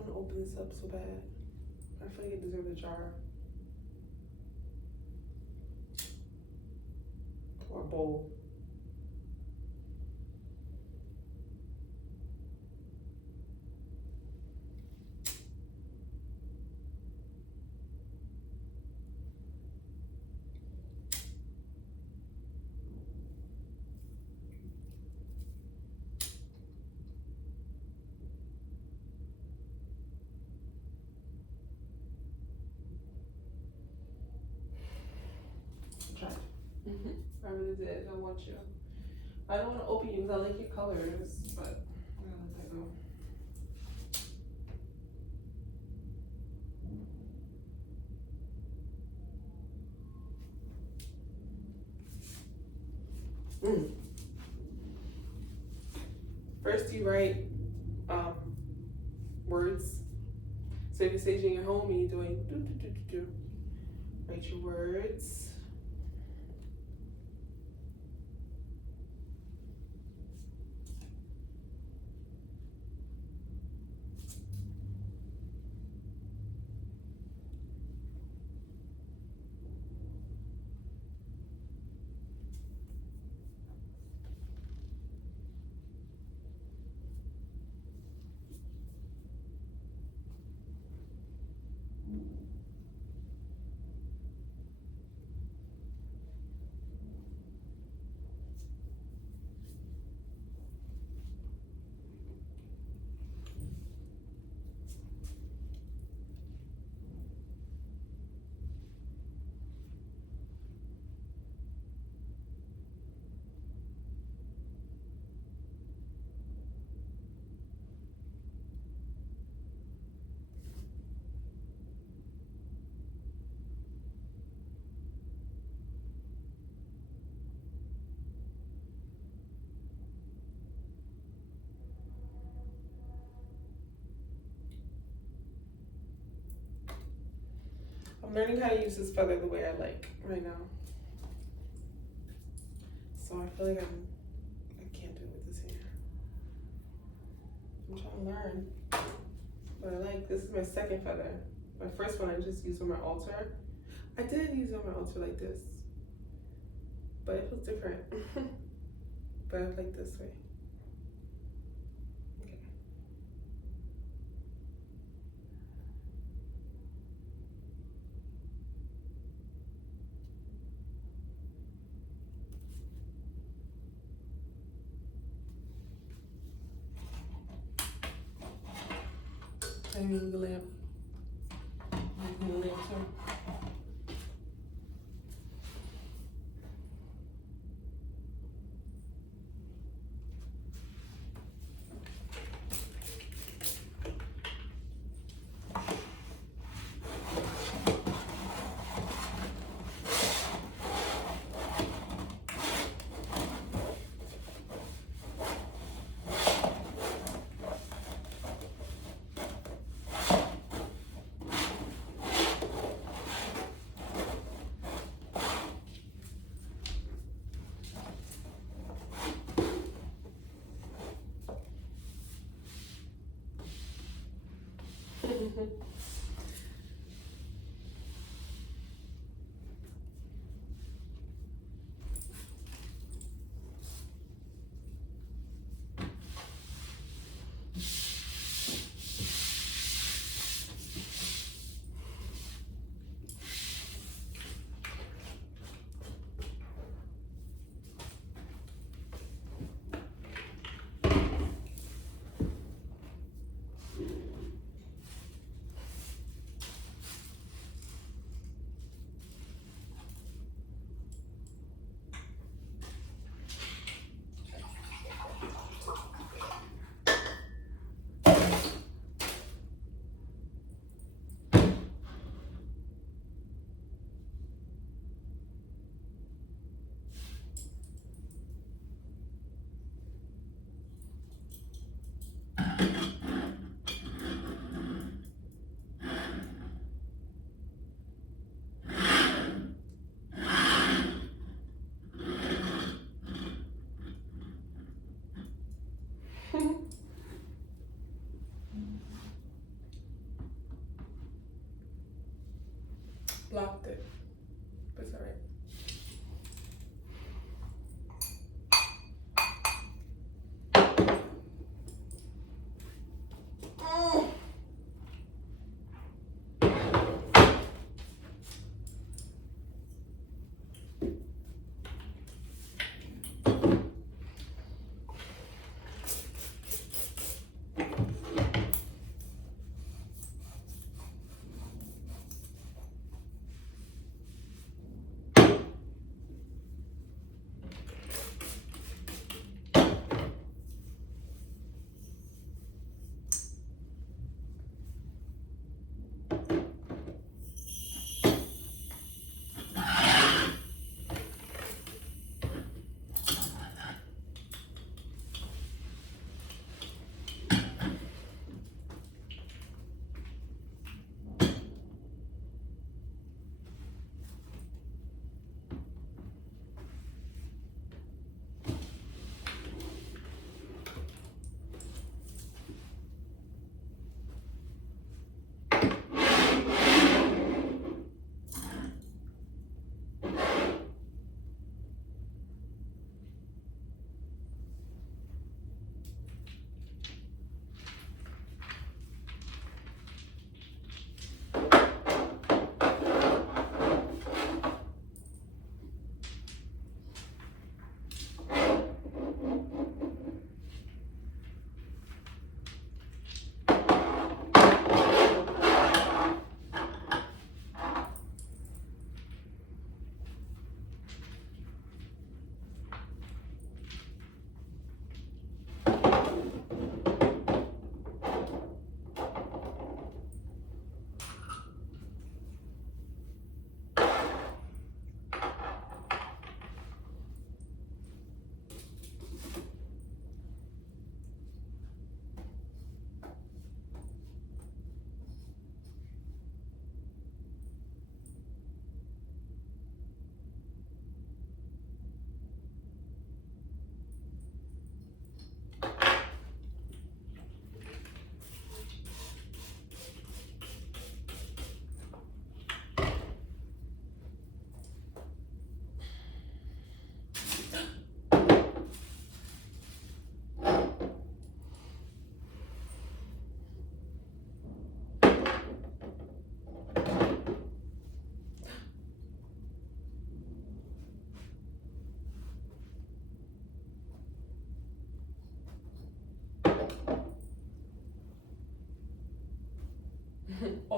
want to open this up so bad. I feel like it deserves a jar. Or a bowl. I really did. I want you. I don't want to open you because I like your colors, but I'm gonna let that go. First, you write words. So if you're staging your home and you're doing do do do do do, write your words. I'm learning how to use this feather the way I like right now. So I feel like I can't do it with this hair. I'm trying to learn. But I like, this is my second feather. My first one I just used on my altar. I did use it on my altar like this. But it feels different. But I like this way. Okay. I need the lamp. I need the lamp too.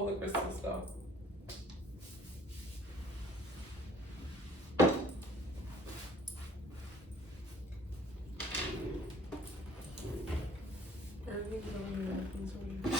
all the crystals though. Everything's over here. Everything's over here.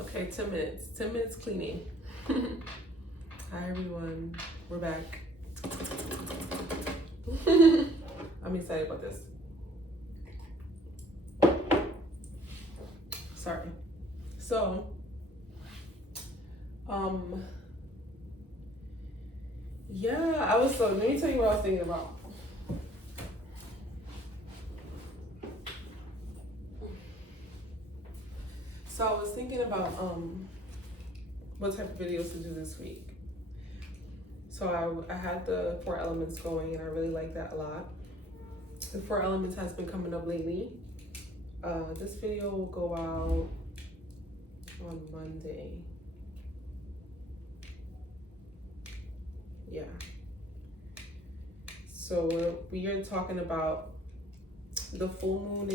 Okay, 10 minutes. 10 minutes cleaning. Hi everyone, we're back. I'm excited about this. Sorry. So, yeah, let me tell you what I was thinking about. So I was thinking about what type of videos to do this week. So I had the 4 elements going and I really like that a lot. The 4 elements has been coming up lately. This video will go out on Monday. Yeah. So we are talking about the full moon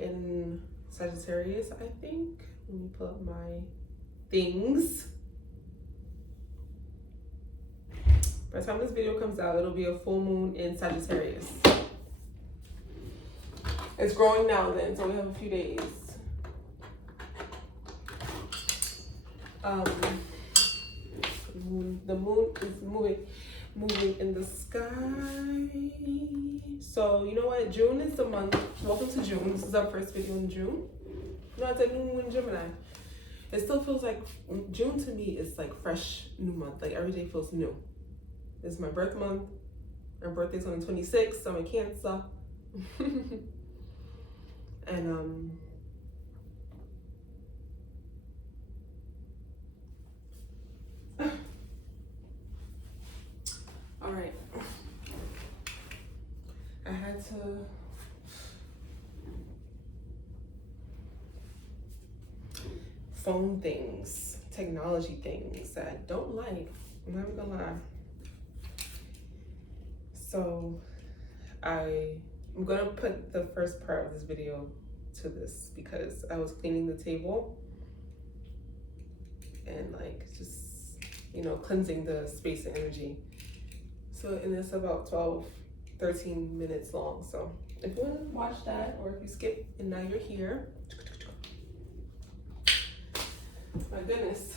in Sagittarius, I think. Let me pull up my things. By the time this video comes out, it'll be a full moon in Sagittarius. It's growing now then, so we have a few days. The moon is moving in the sky. So you know what? June is the month. Welcome to June. This is our first video in June. You know, it's a new moon in Gemini. It still feels like June to me is like fresh new month. Like every day feels new. This is my birth month. My birthday's on the 26th. So I'm in Cancer. And all right. I had to phone things, technology things that I don't like. I'm not gonna lie. So I'm gonna put the first part of this video to this because I was cleaning the table and like just, you know, cleansing the space and energy. So, and it's about 13 minutes long. So if you want to watch that, or if you skip and now you're here, my goodness.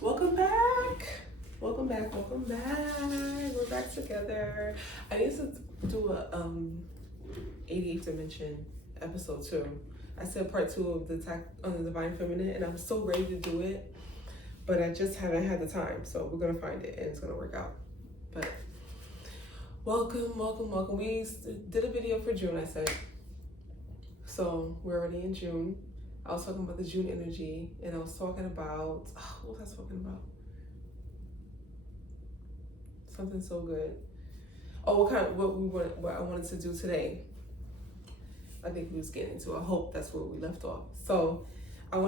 Welcome back. Welcome back. Welcome back. We're back together. I need to do a 88th dimension episode 2. I said part 2 of the attack on the divine feminine, and I'm so ready to do it, but I just haven't had the time. So we're gonna find it and it's gonna work out. But welcome, welcome, welcome. We did a video for June, I said. So we're already in June. I was talking about the June energy, and I was talking about, what was I talking about? Something so good. Oh, what I wanted to do today. I think we was getting into. I hope that's where we left off. So I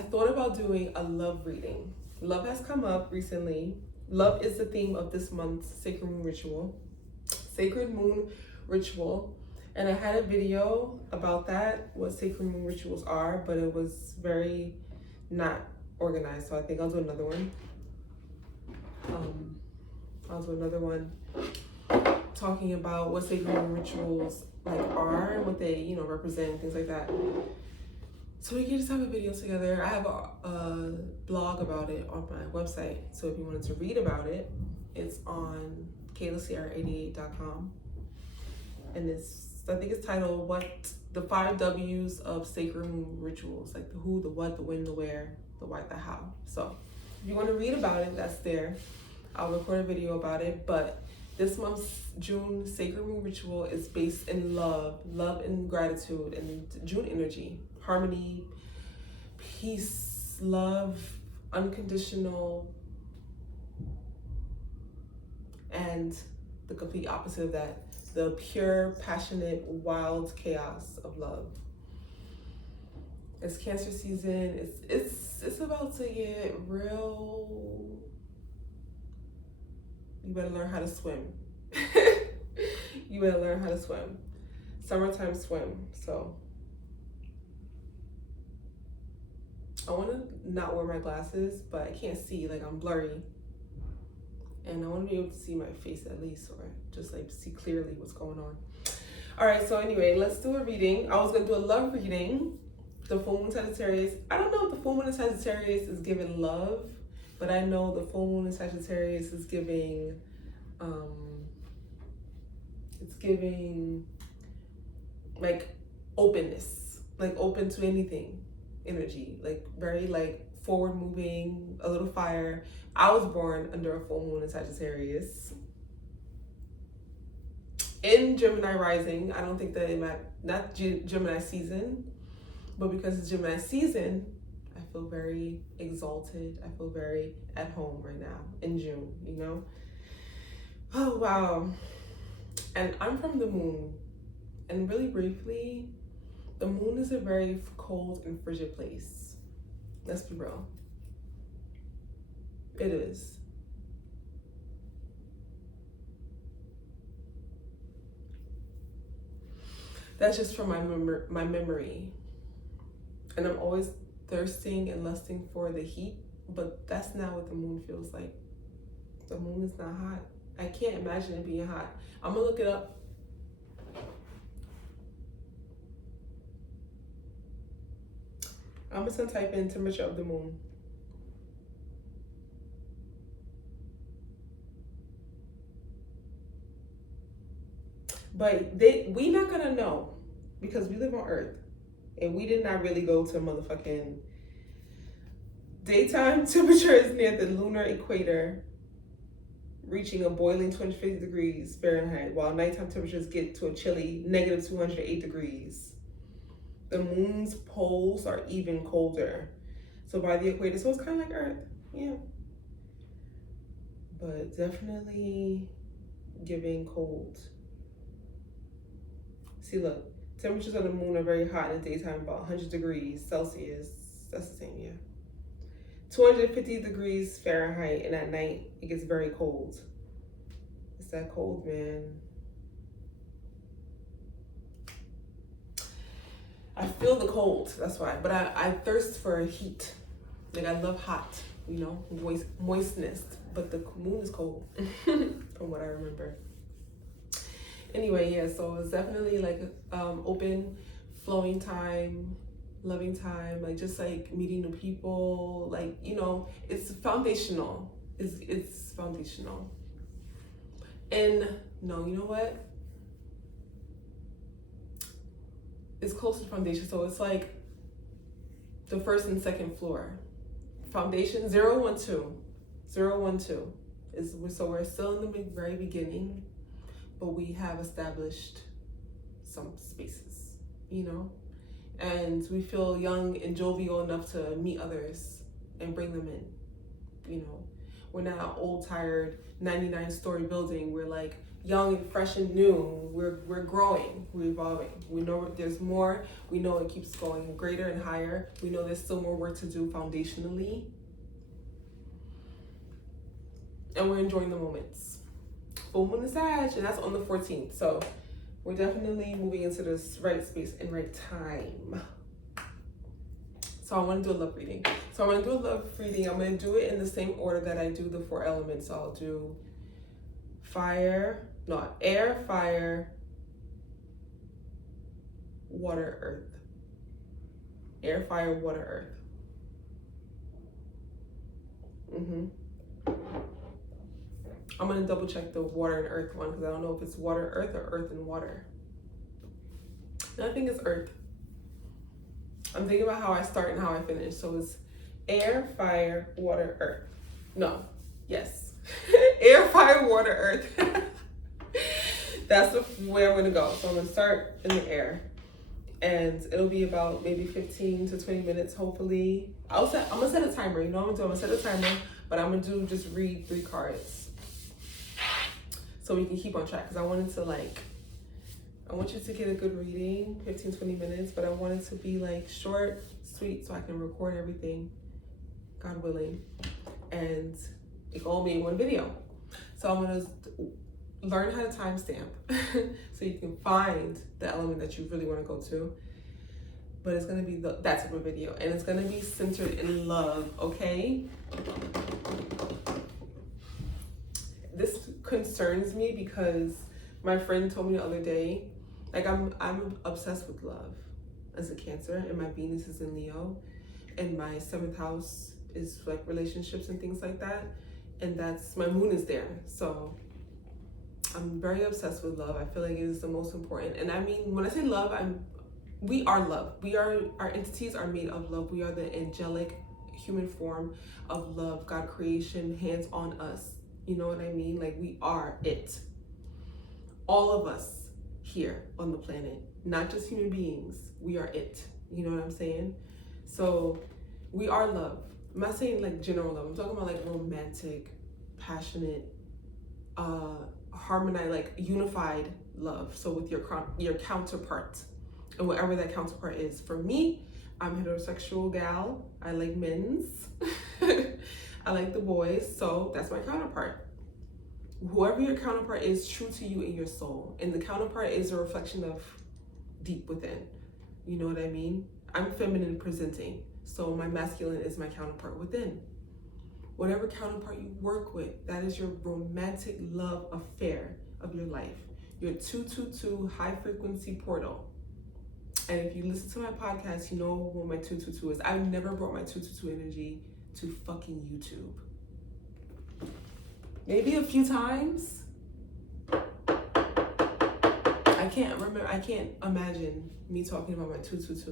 thought about doing a love reading. Love has come up recently. Love is the theme of this month's Sacred Moon Ritual. Sacred Moon Ritual. And I had a video about that, what Sacred Moon Rituals are, but it was very not organized. So I think I'll do another one. I'll do another one talking about what Sacred Moon Rituals like are and what they, you know, represent, things like that. So we can just have a video together. I have a blog about it on my website. So if you wanted to read about it, it's on KaylaCR88.com. And I think it's titled the 5 W's of Sacred Moon Rituals, like the who, the what, the when, the where, the why, the how. So if you want to read about it, that's there. I'll record a video about it. But this month's June Sacred Moon Ritual is based in love and gratitude, and June energy, harmony, peace, love, unconditional, and the complete opposite of that, the pure, passionate, wild chaos of love. It's Cancer season. It's about to get real. You better learn how to swim. You better learn how to swim. Summertime swim. So I want to not wear my glasses, but I can't see, like I'm blurry. And I want to be able to see my face at least, or just like see clearly what's going on. All right, so anyway, let's do a reading. I was going to do a love reading. The full moon Sagittarius. I don't know if the full moon in Sagittarius is giving love, but I know the full moon in Sagittarius is giving, it's giving like openness, like open to anything energy, like very like forward moving, a little fire. I was born under a full moon in Sagittarius. In Gemini rising, I don't think that it might, not Gemini season, but because it's Gemini season, I feel very exalted. I feel very at home right now in June, you know? Oh, wow. And I'm from the moon. And really briefly, the moon is a very cold and frigid place. Let's be real. It is. That's just from my memory. And I'm always thirsting and lusting for the heat, but that's not what the moon feels like. The moon is not hot. I can't imagine it being hot. I'm gonna look it up. I'm just gonna type in temperature of the moon. But we not gonna know because we live on Earth. And we did not really go to motherfucking daytime temperature is near the lunar equator, reaching a boiling 250 degrees Fahrenheit, while nighttime temperatures get to a chilly negative 208 degrees. The moon's poles are even colder. So by the equator, so it's kind of like Earth, yeah. But definitely giving cold. See, look. Temperatures on the moon are very hot in the daytime, about 100 degrees Celsius. That's the same, yeah. 250 degrees Fahrenheit, and at night, it gets very cold. It's that cold, man. I feel the cold, that's why. But I thirst for heat. Like, I love hot, you know, moistness. But the moon is cold, from what I remember. Anyway, yeah, so it's definitely like open, flowing time, loving time, like just like meeting new people, like, you know, it's foundational. It's foundational. And no, you know what? It's close to foundation, so it's like the first and second floor. Foundation 012. 012 is, so we're still in the very beginning. But we have established some spaces, you know, and we feel young and jovial enough to meet others and bring them in, you know. We're not an old, tired 99-story building. We're like young and fresh and new. We're growing, we're evolving. We know there's more. We know it keeps going greater and higher. We know there's still more work to do foundationally. And we're enjoying the moments. Full moon is Sag, and that's on the 14th. So we're definitely moving into this right space and right time. So I want to do a love reading. So I'm going to do a love reading. I'm going to do it in the same order that I do the 4 elements. So I'll do air, fire, water, earth. Air, fire, water, earth. I'm gonna double check the water and earth one because I don't know if it's water, earth, or earth and water. I think it's earth. I'm thinking about how I start and how I finish. So it's air, fire, water, earth. No, yes. Air, fire, water, earth. That's the way I'm gonna go. So I'm gonna start in the air. And it'll be about maybe 15 to 20 minutes, hopefully. I'm gonna set a timer, you know what I'm gonna do? I'm gonna set a timer, but I'm gonna just read 3 cards. So we can keep on track, because I want you to get a good reading, 15, 20 minutes, but I want it to be like short, sweet, so I can record everything, God willing, and it can all be in one video. So I'm gonna learn how to timestamp so you can find the element that you really want to go to. But it's gonna be that type of video, and it's gonna be centered in love, okay? This concerns me because my friend told me the other day, like I'm obsessed with love as a Cancer, and my Venus is in Leo, and my 7th house is like relationships and things like that, and that's my moon is there. So I'm very obsessed with love. I feel like it is the most important. And I mean, when I say love, we are love. Our entities are made of love. We are the angelic human form of love, God creation, hands on us. You know what I mean? Like, we are it. All of us here on the planet, not just human beings, we are it. You know what I'm saying? So we are love. I'm not saying like general love. I'm talking about like romantic, passionate, harmonized, like unified love. So with your counterpart, and whatever that counterpart is. For me, I'm a heterosexual gal. I like men's. I like the boys, so that's my counterpart. Whoever your counterpart is, true to you in your soul. And the counterpart is a reflection of deep within. You know what I mean? I'm feminine presenting, so my masculine is my counterpart within. Whatever counterpart you work with, that is your romantic love affair of your life. Your 222 high frequency portal. And if you listen to my podcast, you know what my 222 is. I've never brought my 222 energy to fucking YouTube. Maybe a few times. I can't imagine me talking about my 222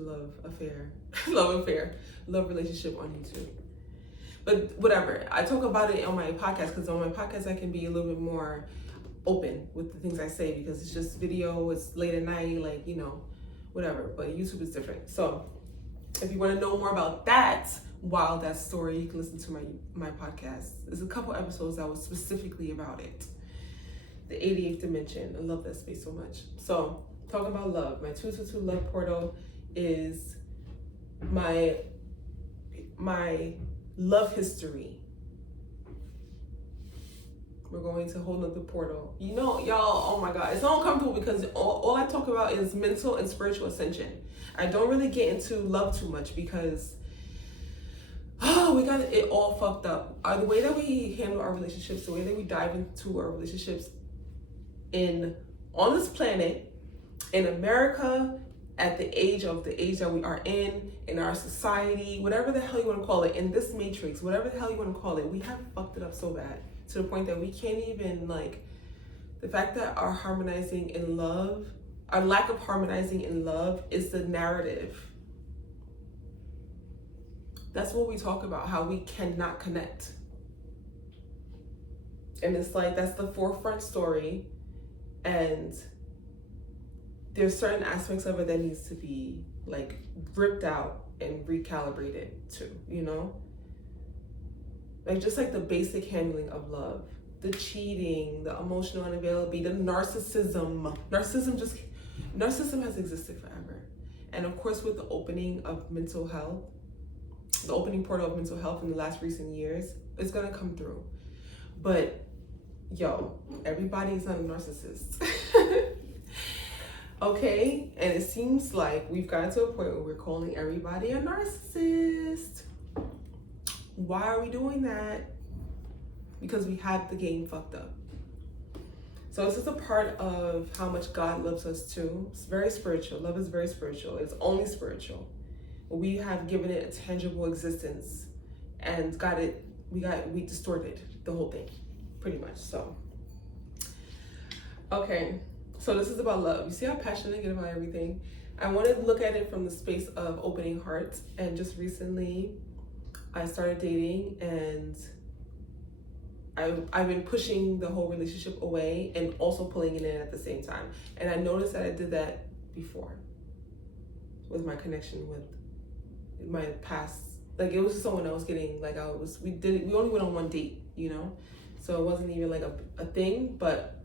love relationship on YouTube. But whatever, I talk about it on my podcast, because on my podcast I can be a little bit more open with the things I say, because it's just video, it's late at night, like, you know, whatever. But YouTube is different. So if you want to know more about that wild ass story, you can listen to my podcast. There's a couple episodes that was specifically about it. The 88th dimension. I love that space so much. So talking about love, my 222 love portal is my love history. We're going to a whole nother portal. You know, y'all, oh my God, it's so uncomfortable because all I talk about is mental and spiritual ascension. I don't really get into love too much because we got it all fucked up. The way that we handle our relationships, the way that we dive into our relationships on this planet, in America, at the age that we are in our society, whatever the hell you want to call it, in this matrix, whatever the hell you want to call it, we have fucked it up so bad to the point that we can't even, like, the fact that our harmonizing in love, our lack of harmonizing in love is the narrative. That's what we talk about, how we cannot connect. And it's like, that's the forefront story. And there's certain aspects of it that needs to be like ripped out and recalibrated too, you know? Like, just like the basic handling of love, the cheating, the emotional unavailability, the narcissism. Narcissism has existed forever. And of course, with the opening of mental health, the opening portal of mental health in the last recent years, it's gonna come through. But yo, everybody is not a narcissist. Okay? And it seems like we've gotten to a point where we're calling everybody a narcissist. Why are we doing that? Because we had the game fucked up. So this is a part of how much God loves us too. It's very spiritual. Love is very spiritual. It's only spiritual. we have given it a tangible existence and we distorted the whole thing, pretty much. So, okay, so this is about love. You see how passionate I get about everything? I wanted to look at it from the space of opening hearts, and just recently I started dating, and I've been pushing the whole relationship away and also pulling it in at the same time. And I noticed that I did that before with my connection with my past. Like, it was someone I was getting, like, we only went on one date, you know? So it wasn't even like a thing, but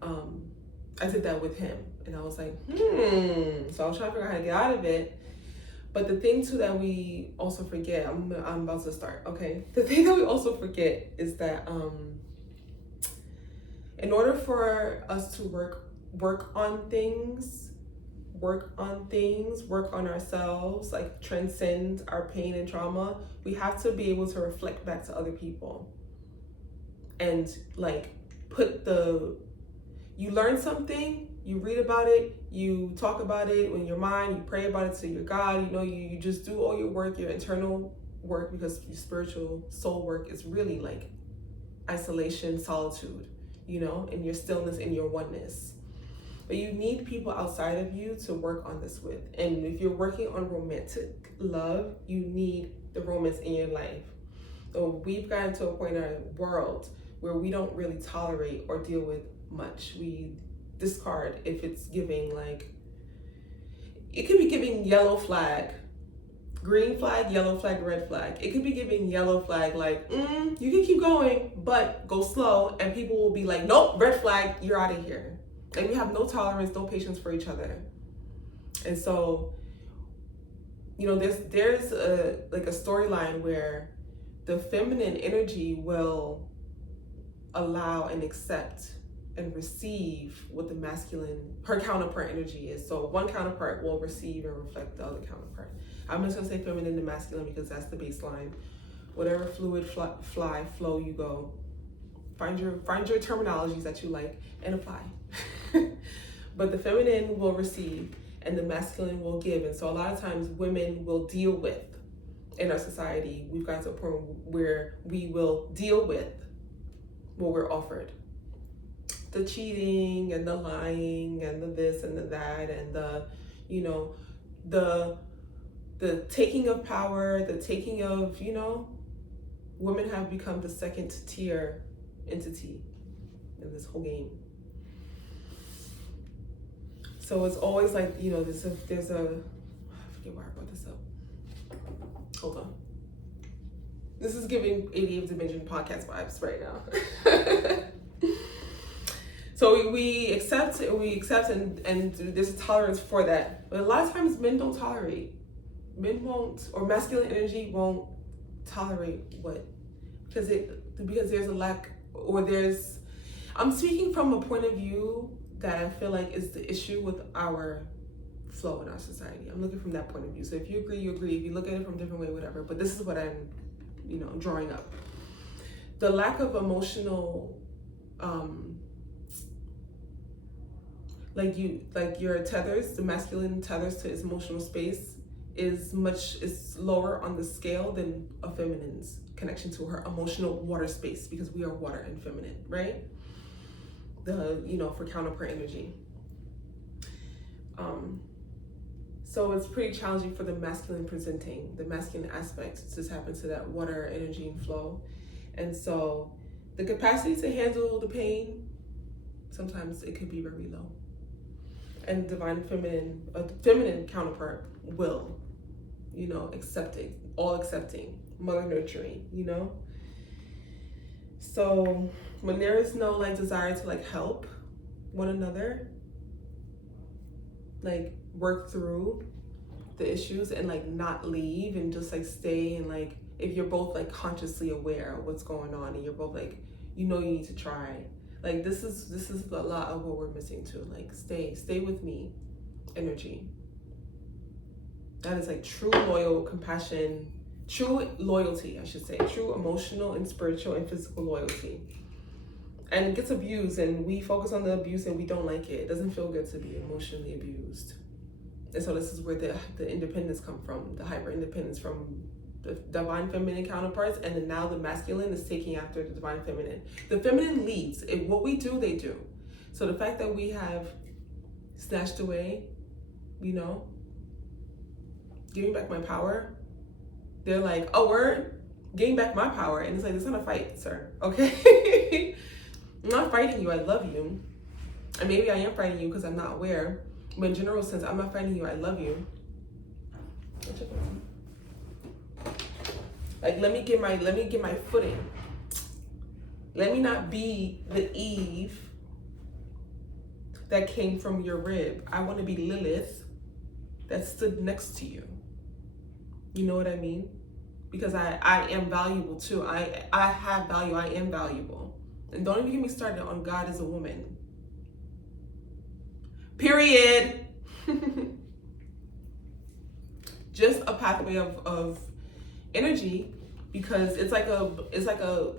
I did that with him. And I was like, So I was trying to figure out how to get out of it. But the thing too that we also forget, I'm about to start, okay? The thing that we also forget is that in order for us to work on things, work on ourselves, like transcend our pain and trauma, we have to be able to reflect back to other people. And like you learn something, you read about it, you talk about it in your mind, you pray about it to your God, you know, you just do all your work, your internal work, because your spiritual soul work is really like isolation, solitude, you know, and your stillness and your oneness. But you need people outside of you to work on this with. And if you're working on romantic love, you need the romance in your life. So we've gotten to a point in our world where we don't really tolerate or deal with much. We discard if it's giving, like, it could be giving yellow flag, green flag, yellow flag, red flag. It could be giving yellow flag, like, you can keep going, but go slow. And people will be like, nope, red flag, you're out of here. And we have no tolerance, no patience for each other. And so, you know, there's a storyline where the feminine energy will allow and accept and receive what the masculine, her counterpart energy is. So one counterpart will receive and reflect the other counterpart. I'm just gonna say feminine and masculine because that's the baseline. Whatever fluid, flow you go, find your terminologies that you like and apply. But the feminine will receive and the masculine will give. And so a lot of times women will deal with, in our society, we've got to a point where we will deal with what we're offered. The cheating and the lying and the this and the that and the, you know, the taking of power, the taking of, you know, women have become the second tier entity in this whole game. So it's always like, you know, there's a, I forget why I brought this up. Hold on. This is giving 88th Dimension podcast vibes right now. So we accept and there's a tolerance for that. But a lot of times men don't tolerate. Men won't, or masculine energy won't tolerate what? Because there's a lack, or I'm speaking from a point of view that I feel like is the issue with our flow in our society. I'm looking from that point of view. So if you agree, you agree. If you look at it from a different way, whatever. But this is what I'm, you know, drawing up. The lack of emotional, your tethers, the masculine tethers to its emotional space is lower on the scale than a feminine's connection to her emotional water space, because we are water and feminine, right? For counterpart energy. So it's pretty challenging for the masculine aspect to tap into that water energy and flow. And so the capacity to handle the pain, sometimes it could be very low. And divine feminine counterpart will, you know, all accepting, mother nurturing, you know? So when there is no desire to help one another, work through the issues and not leave and just stay, and if you're both consciously aware of what's going on and you're both you need to try, this is a lot of what we're missing too. Stay with me energy. That is true loyal compassion, true loyalty, I should say, true emotional and spiritual and physical loyalty. And it gets abused, and we focus on the abuse and we don't like it. It doesn't feel good to be emotionally abused. And so this is where the independence come from, the hyper independence from the divine feminine counterparts, and then now the masculine is taking after the divine feminine. The feminine leads. What we do, they do. So the fact that we have snatched away, you know, giving back my power, they're like, oh, we're getting back my power. And it's like, it's not a fight, sir, okay? I'm not fighting you, I love you. And maybe I am fighting you because I'm not aware. But in general sense, I'm not fighting you, I love you. Like, let me get my footing. Let me not be the Eve that came from your rib. I want to be Lilith that stood next to you. You know what I mean? Because I am valuable too. I have value. I am valuable. And don't even get me started on God as a woman. Period. Just a pathway of energy, because it's like a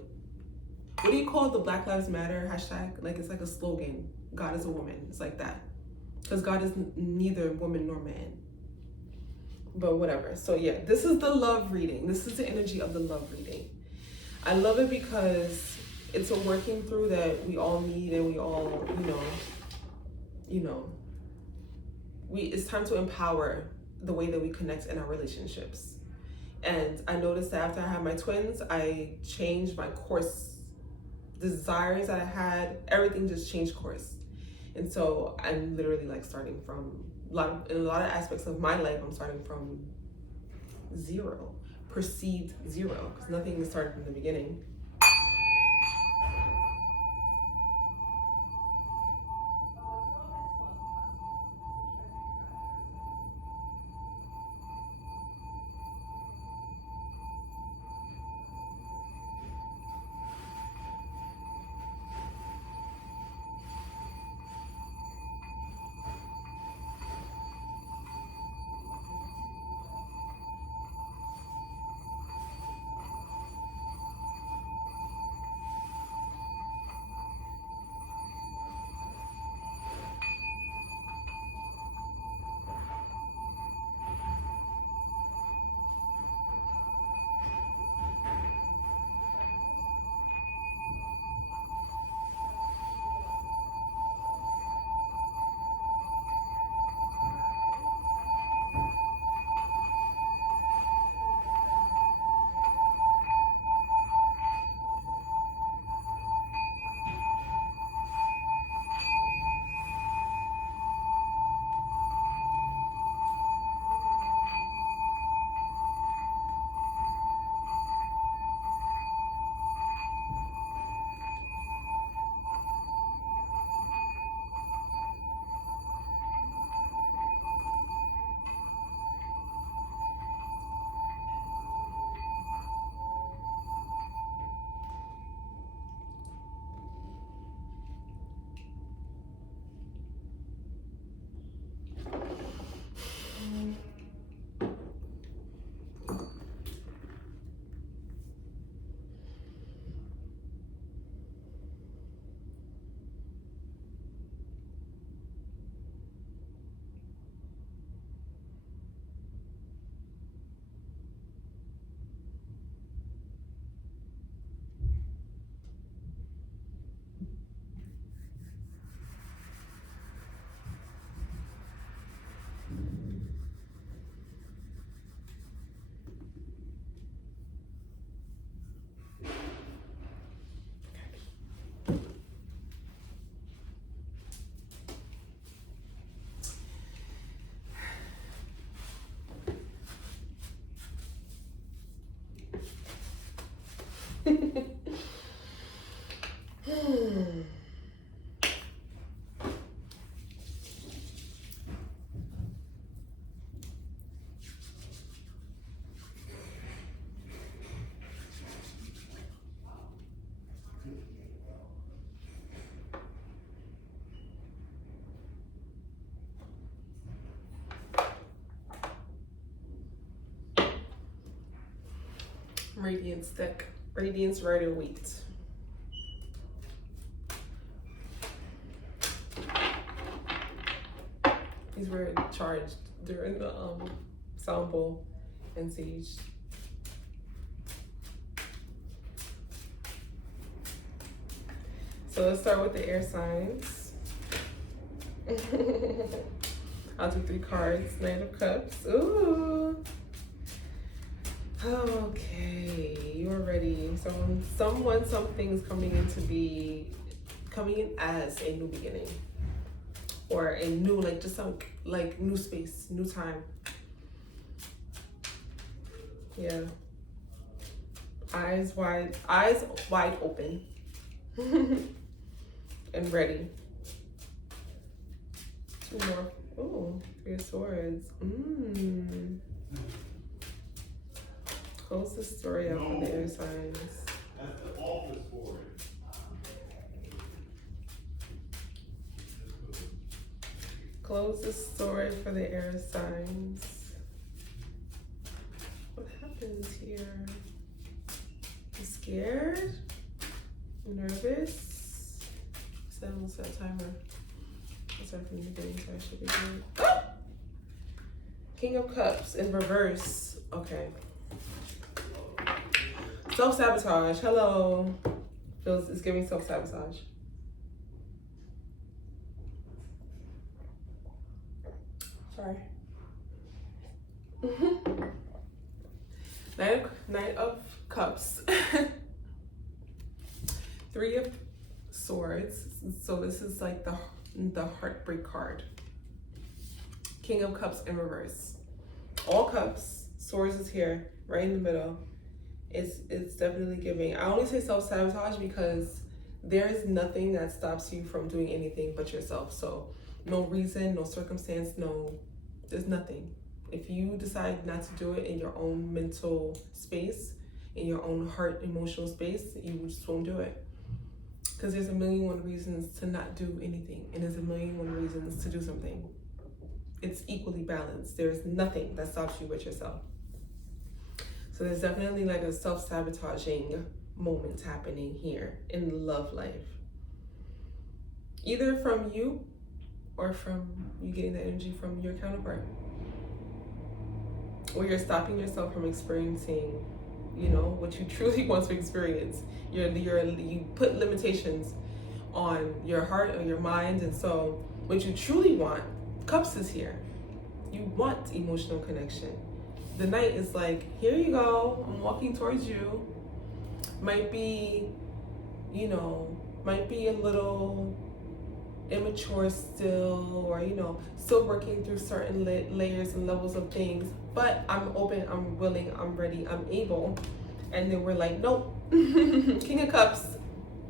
what do you call it, the Black Lives Matter hashtag? Like, it's like a slogan. God is a woman. It's like that. Because God is neither woman nor man. But whatever. So yeah, this is the love reading. This is the energy of the love reading. I love it because it's a working through that we all need, and we all, it's time to empower the way that we connect in our relationships. And I noticed that after I had my twins, I changed my course. Desires that I had, everything just changed course. And so I'm literally like starting from in a lot of aspects of my life, I'm starting from zero, perceived zero, because nothing started from the beginning. Radiance deck, Radiance Rider Waite. These were charged during the sound bowl and sage. So let's start with the air signs. I'll do 3 cards. Knight of Cups. Ooh. Okay, you're ready. So something's coming in as a new beginning. Or a new, like just like new space, new time. Yeah. Eyes wide open. And ready. 2 more. Oh, 3 of Swords. Close the story up for the air signs. That's the office for it. Close the story for the air signs. What happens here? You scared? Nervous? Set almost that timer. That's our from the beginning, so I should be good. Ah! King of Cups in reverse. Okay. Self-sabotage. Hello. It's giving self-sabotage. Sorry. Knight of Cups. 3 of Swords. So this is like the heartbreak card. King of Cups in reverse. All cups. Swords is here, right in the middle. It's definitely giving. I only say self-sabotage because there is nothing that stops you from doing anything but yourself. So no reason, no circumstance, there's nothing. If you decide not to do it in your own mental space, in your own heart emotional space, you just won't do it. Because there's 1,000,001 reasons to not do anything, and there's 1,000,001 reasons to do something. It's equally balanced. There's nothing that stops you but yourself. So there's definitely like a self-sabotaging moment happening here in love life. Either from you or from you getting the energy from your counterpart. Or you're stopping yourself from experiencing, what you truly want to experience. You put limitations on your heart or your mind, and so what you truly want, Cups is here. You want emotional connection. The Knight is like, here you go, I'm walking towards you. Might be a little immature still, or still working through certain layers and levels of things, but I'm open, I'm willing, I'm ready, I'm able. And then we're like, nope. King of Cups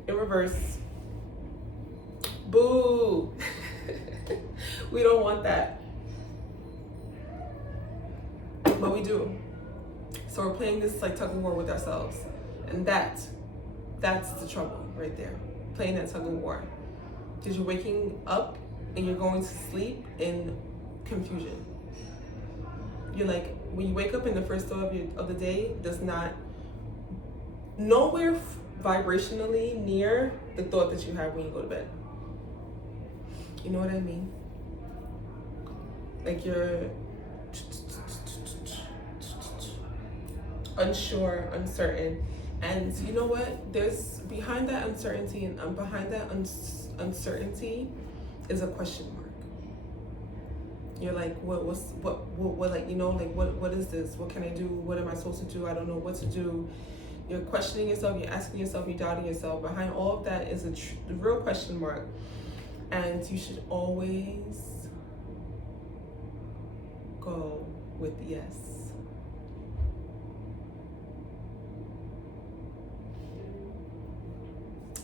in reverse. Boo. We don't want that, but we do. So we're playing this like tug of war with ourselves, and that's the trouble right there, playing that tug of war. Because you're waking up and you're going to sleep in confusion. You're like, when you wake up in the first thought of the day does not, nowhere vibrationally near the thought that you have when you go to bed. You know what I mean? Like you're unsure, uncertain. And you know what? There's behind that uncertainty and behind that uncertainty is a question mark. You're like, what is this? What can I do? What am I supposed to do? I don't know what to do. You're questioning yourself, you're asking yourself, you're doubting yourself. Behind all of that is a real question mark. And you should always go with yes.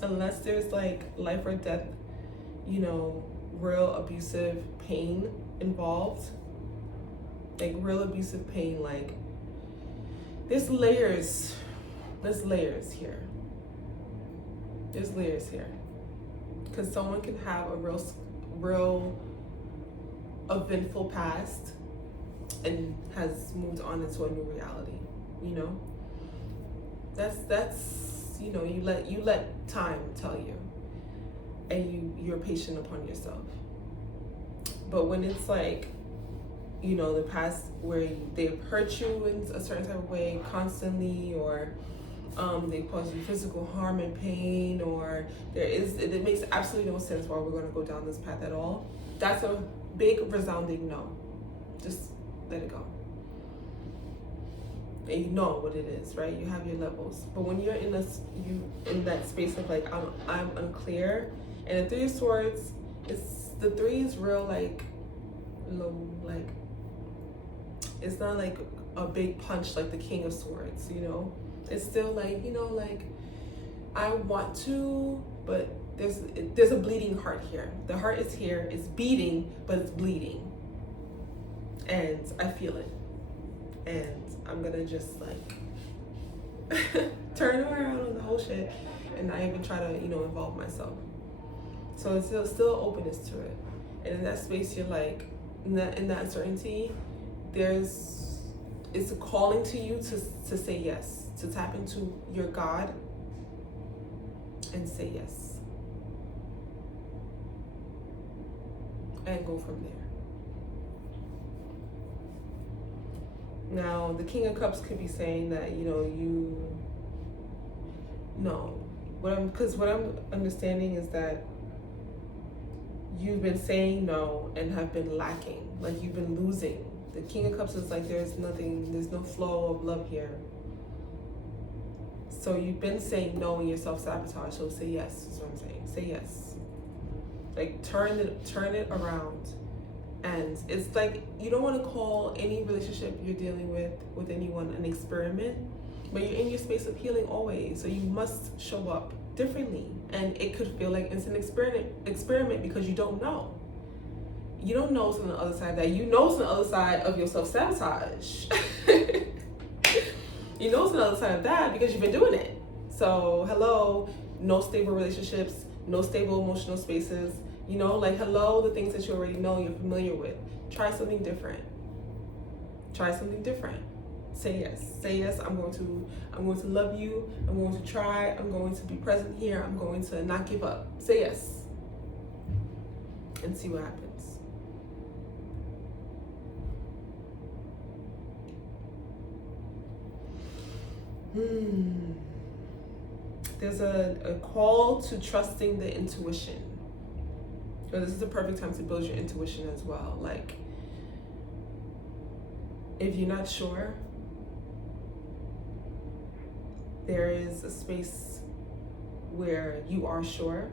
Unless there's like life or death, real abusive pain involved. Like real abusive pain, like there's layers here. There's layers here. Because someone can have a real eventful past and has moved on into a new reality, That's you let time tell you, and you're patient upon yourself. But when it's like the past where they've hurt you in a certain type of way constantly, or they cause you physical harm and pain, or it makes absolutely no sense why we're going to go down this path at all. That's a big resounding no. Just let it go. And you know what it is, right? You have your levels. But when you're in that space of like, I'm unclear, and the Three of Swords, the three is real like low, like it's not like a big punch like the King of Swords, It's still like, like I want to, but there's a bleeding heart here. The heart is here, it's beating, but it's bleeding. And I feel it. And I'm gonna just like turn around on the whole shit and not even try to, involve myself. So it's still openness to it. And in that space, you're like, in that uncertainty, it's a calling to you to say yes, to tap into your God and say yes. And go from there. Now, the King of Cups could be saying that, what I'm understanding is that you've been saying no and have been lacking, like you've been losing. The King of Cups is like there's no flow of love here. So you've been saying no and you're self-sabotage, so say yes, is what I'm saying. Say yes. Like turn it around. And it's like, you don't want to call any relationship you're dealing with anyone an experiment, but you're in your space of healing always. So you must show up differently. And it could feel like it's an experiment because you don't know. You don't know what's on the other side of that. You know what's on the other side of your self-sabotage. You know what's on the other side of that because you've been doing it. So hello, no stable relationships, no stable emotional spaces. Hello, the things that you already know, you're familiar with. Try something different. Say yes. Say yes. I'm going to love you. I'm going to try. I'm going to be present here. I'm going to not give up. Say yes. And see what happens. There's a call to trusting the intuition. So this is the perfect time to build your intuition as well. Like, if you're not sure, there is a space where you are sure.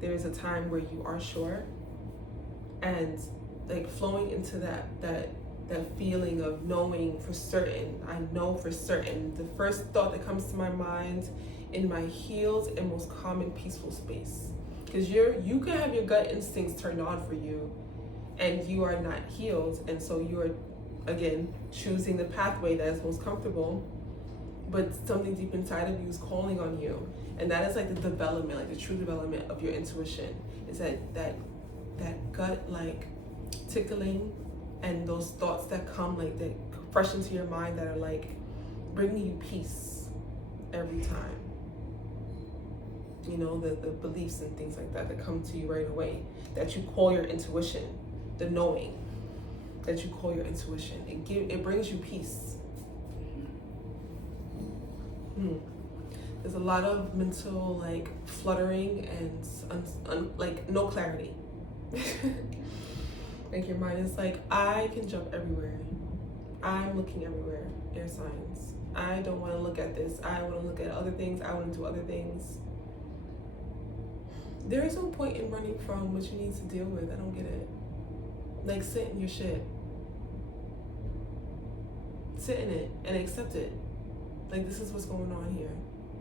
There is a time where you are sure. And like flowing into that feeling of knowing for certain, I know for certain. The first thought that comes to my mind in my healed and most calm and peaceful space. Because you can have your gut instincts turned on for you and you are not healed. And so you are, again, choosing the pathway that is most comfortable, but something deep inside of you is calling on you. And that is like the development, like the true development of your intuition. Is that gut like tickling and those thoughts that come like that fresh into your mind that are like bringing you peace every time. The beliefs and things like that come to you right away, that you call your intuition, the knowing that you call your intuition. It brings you peace. There's a lot of mental like fluttering and like no clarity. Like your mind is like, I can jump everywhere. I'm looking everywhere. Air signs. I don't want to look at this. I want to look at other things. I want to do other things. There is no point in running from what you need to deal with. I don't get it. Like, sit in your shit. Sit in it and accept it. Like, this is what's going on here.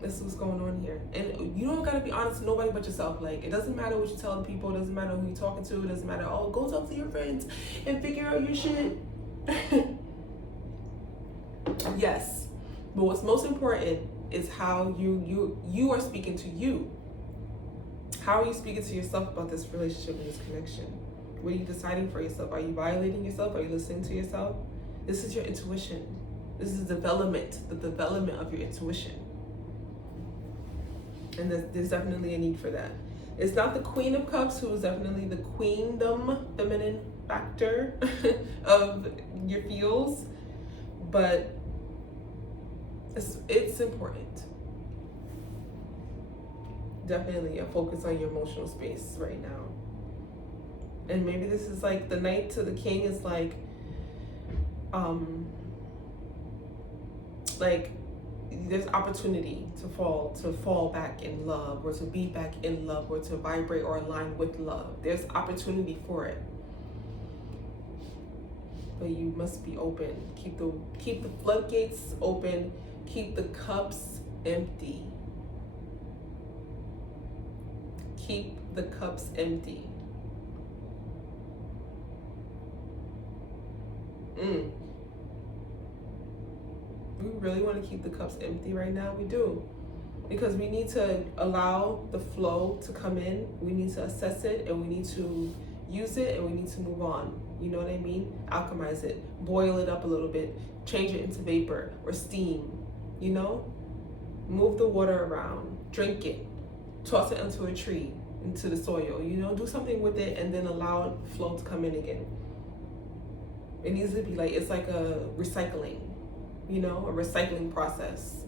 This is what's going on here. And you don't gotta be honest to nobody but yourself. Like, it doesn't matter what you tell people. It doesn't matter who you're talking to. It doesn't matter, go talk to your friends and figure out your shit. Yes. But what's most important is how you are speaking to you. How are you speaking to yourself about this relationship and this connection? What are you deciding for yourself? Are you violating yourself? Are you listening to yourself? This is your intuition. This is the development of your intuition. And there's definitely a need for that. It's not the Queen of Cups, who is definitely the queendom, feminine factor of your feels, but it's important. Definitely a focus on your emotional space right now. And maybe this is like the Knight to the King is like there's opportunity to fall back in love, or to be back in love, or to vibrate or align with love. There's opportunity for it, but you must be open. Keep the floodgates open. Keep the cups empty. Keep the cups empty. We really want to keep the cups empty right now. We do, because we need to allow the flow to come in. We need to assess it, and we need to use it, and we need to move on. You know what I mean? Alchemize it, boil it up a little bit, change it into vapor or steam. You know, move the water around, drink it, toss it into a tree, into the soil. You know, do something with it, and then allow flow to come in again. It needs to be like, it's like a recycling. You know, a recycling process.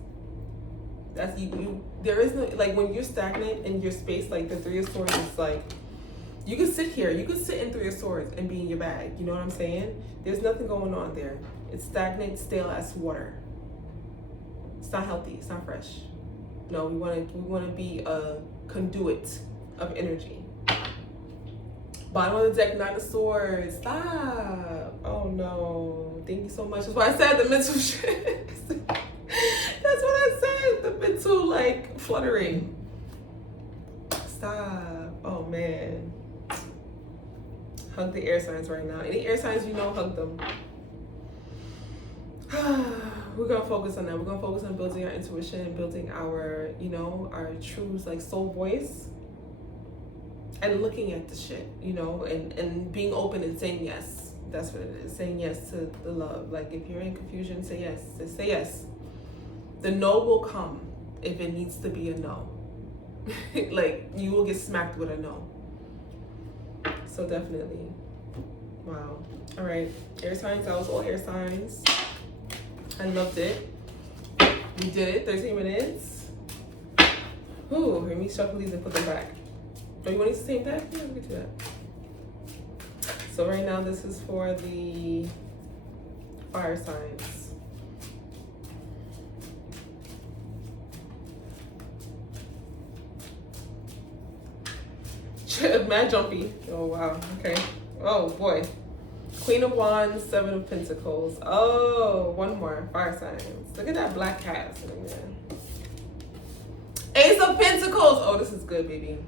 That's you. There is no, like, when you're stagnant in your space, like the Three of Swords is like, you can sit here, you can sit in Three of Swords and be in your bag. You know what I'm saying? There's nothing going on there. It's stagnant, stale as water. It's not healthy. It's not fresh. No, we want to be a conduit of energy. Bottom of the deck, Nine of Swords. Stop. Oh no. Thank you so much. That's why I said the mental shit. That's what I said. The mental, like, fluttering. Stop. Oh man. Hug the air signs right now. Any air signs you know, hug them. We're gonna focus on that. We're gonna focus on building our intuition, building our, you know, our true, like, soul voice. And looking at the shit, you know, and being open and saying yes. That's what it is. Saying yes to the love. Like, if you're in confusion, say yes. Just say yes. The no will come if it needs to be a no. Like, you will get smacked with a no. So definitely. Wow. All right. Air signs. That was all air signs. I loved it. We did it. 13 minutes. Ooh, let me shuffle these and put them back. Oh, you want to use the same deck? Yeah, we can do that. So right now, this is for the fire signs. Mad jumpy. Oh, wow. Okay. Oh, boy. Queen of Wands, Seven of Pentacles. Oh, one more. Fire signs. Look at that black cat sitting there. Ace of Pentacles. Oh, this is good, baby.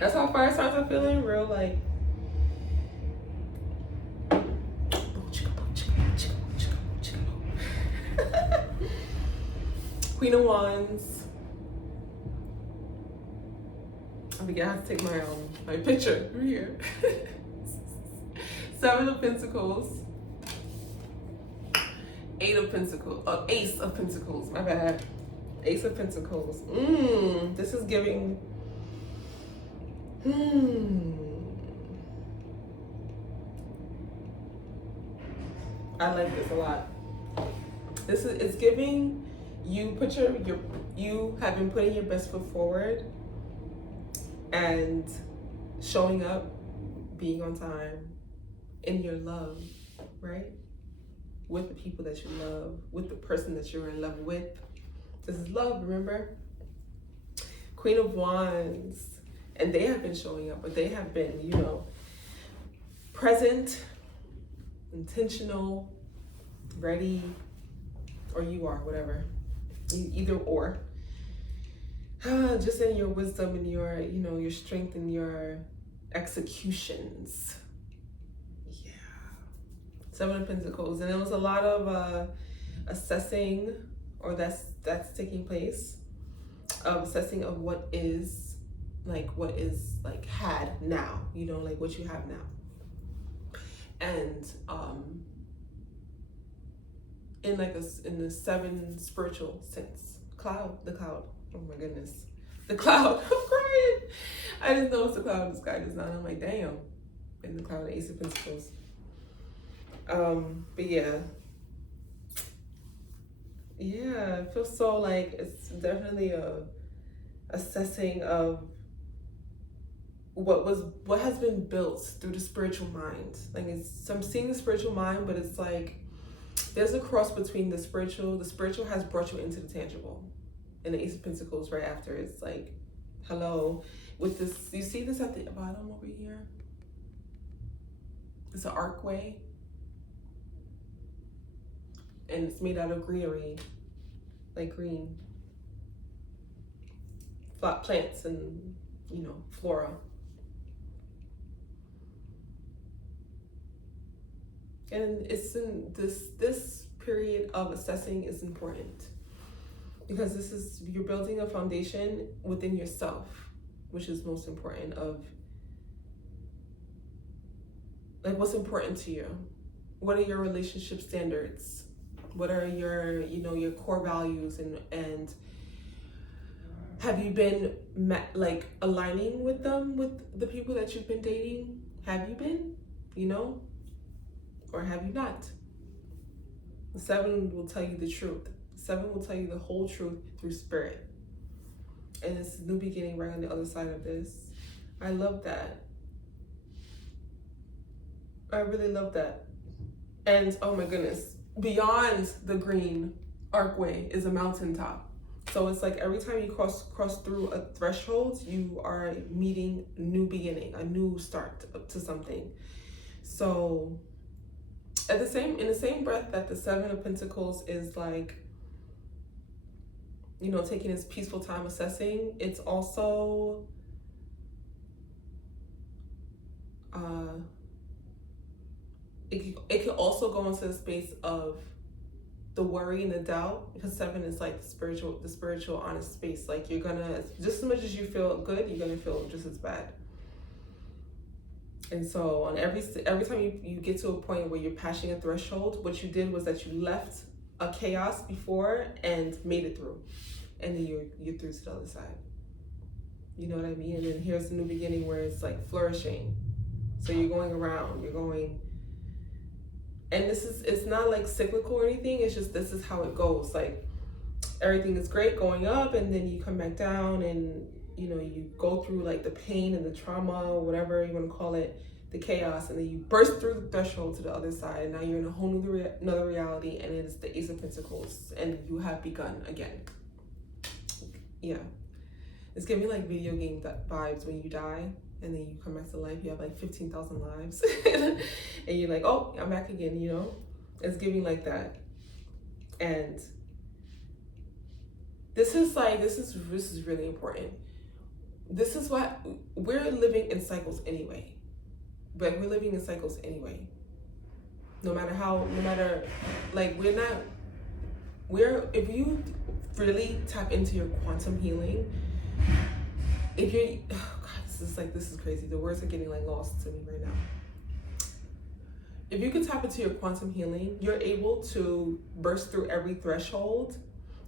That's how fire signs are feeling. Real, like, Queen of Wands. I think I have to take my picture through here. Seven of Pentacles. Eight of Pentacles. Oh, Ace of Pentacles. My bad. Ace of Pentacles. This is giving. I like this a lot. It's giving you you have been putting your best foot forward and showing up, being on time in your love, right? With the people that you love, with the person that you're in love with. This is love, remember? Queen of Wands. And they have been showing up, but they have been, you know, present, intentional, ready, or you are, whatever. Either or. Just in your wisdom and your, you know, your strength and your executions. Yeah. Seven of Pentacles. And there was a lot of assessing, or that's taking place, of assessing of what is had now, you know, like what you have now. And in the seven spiritual sense. The cloud, oh my goodness. The cloud. I'm crying. I just noticed the cloud in the sky just now. And I'm like, damn. And the cloud, the Ace of Pentacles. But yeah. Yeah, it feels so like it's definitely a assessing of what has been built through the spiritual mind. Like I'm seeing the spiritual mind, but it's like there's a cross between the spiritual. The spiritual has brought you into the tangible. And the Ace of Pentacles right after, it's like, hello. With this, you see this at the bottom over here? It's an archway. And it's made out of greenery, like green. Flat plants and, you know, flora. And it's in this period of assessing is important because this is, you're building a foundation within yourself, which is most important of like what's important to you. What are your relationship standards? What are your, you know, your core values and have you been like aligning with them, with the people that you've been dating? Have you been, you know? Or have you not? The 7 will tell you the truth. 7 will tell you the whole truth through spirit. And it's a new beginning right on the other side of this. I love that. I really love that. And oh my goodness, beyond the green archway is a mountaintop. So it's like every time you cross through a threshold, you are meeting a new beginning, a new start to something. So in the same breath that the 7 of Pentacles is like, you know, taking its peaceful time assessing, it's also it can also go into the space of the worry and the doubt, because 7 is like the spiritual honest space. Like you're gonna, just as much as you feel good, you're gonna feel just as bad. And so on every time you get to a point where you're passing a threshold, what you did was that you left a chaos before and made it through, and then you're through to the other side. You know what I mean? And then here's the new beginning where it's like flourishing. So you're going around, and it's not like cyclical or anything. It's just, this is how it goes. Like everything is great going up, and then you come back down, and you know, you go through like the pain and the trauma, whatever you want to call it, the chaos, and then you burst through the threshold to the other side, and now you're in a whole another reality, and it's the Ace of Pentacles, and you have begun again. Yeah, it's giving like video game vibes when you die and then you come back to life. You have like 15,000 lives and you're like, oh, I'm back again, you know? It's giving like that. And this is really important. This is what we're living in cycles anyway. But we're living in cycles anyway. No matter like if you really tap into your quantum healing, if you're, oh God, this is crazy. The words are getting like lost to me right now. If you can tap into your quantum healing, you're able to burst through every threshold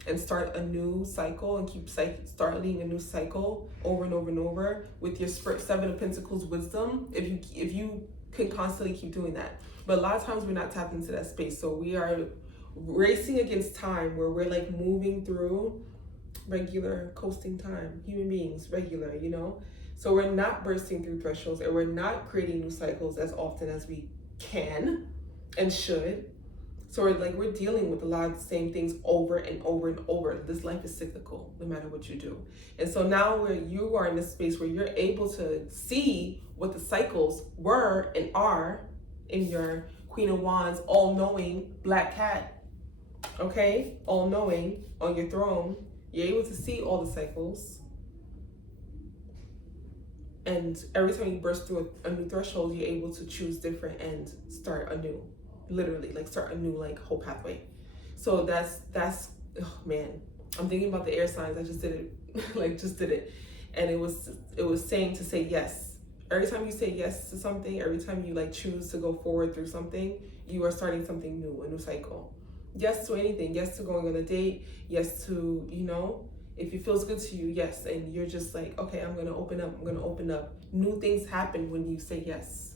and start a new cycle and keep starting a new cycle over and over and over with your 7 of Pentacles wisdom. If you can constantly keep doing that. But a lot of times we're not tapped into that space. So we are racing against time, where we're like moving through regular coasting time, human beings, regular, you know? So we're not bursting through thresholds, and we're not creating new cycles as often as we can and should. So we're dealing with a lot of the same things over and over and over. This life is cyclical, no matter what you do. And so now where you are in this space where you're able to see what the cycles were and are in your Queen of Wands, all-knowing black cat, okay? All-knowing on your throne. You're able to see all the cycles. And every time you burst through a new threshold, you're able to choose different and start anew. Literally, like start a new like whole pathway. So that's oh man, I'm thinking about the air signs. I just did it, and it was saying to say yes. Every time you say yes to something, every time you like choose to go forward through something, you are starting something new, a new cycle. Yes to anything. Yes to going on a date. Yes to, you know, If it feels good to you, yes. And you're just like, okay, I'm going to open up. I'm going to open up. New things happen when you say yes.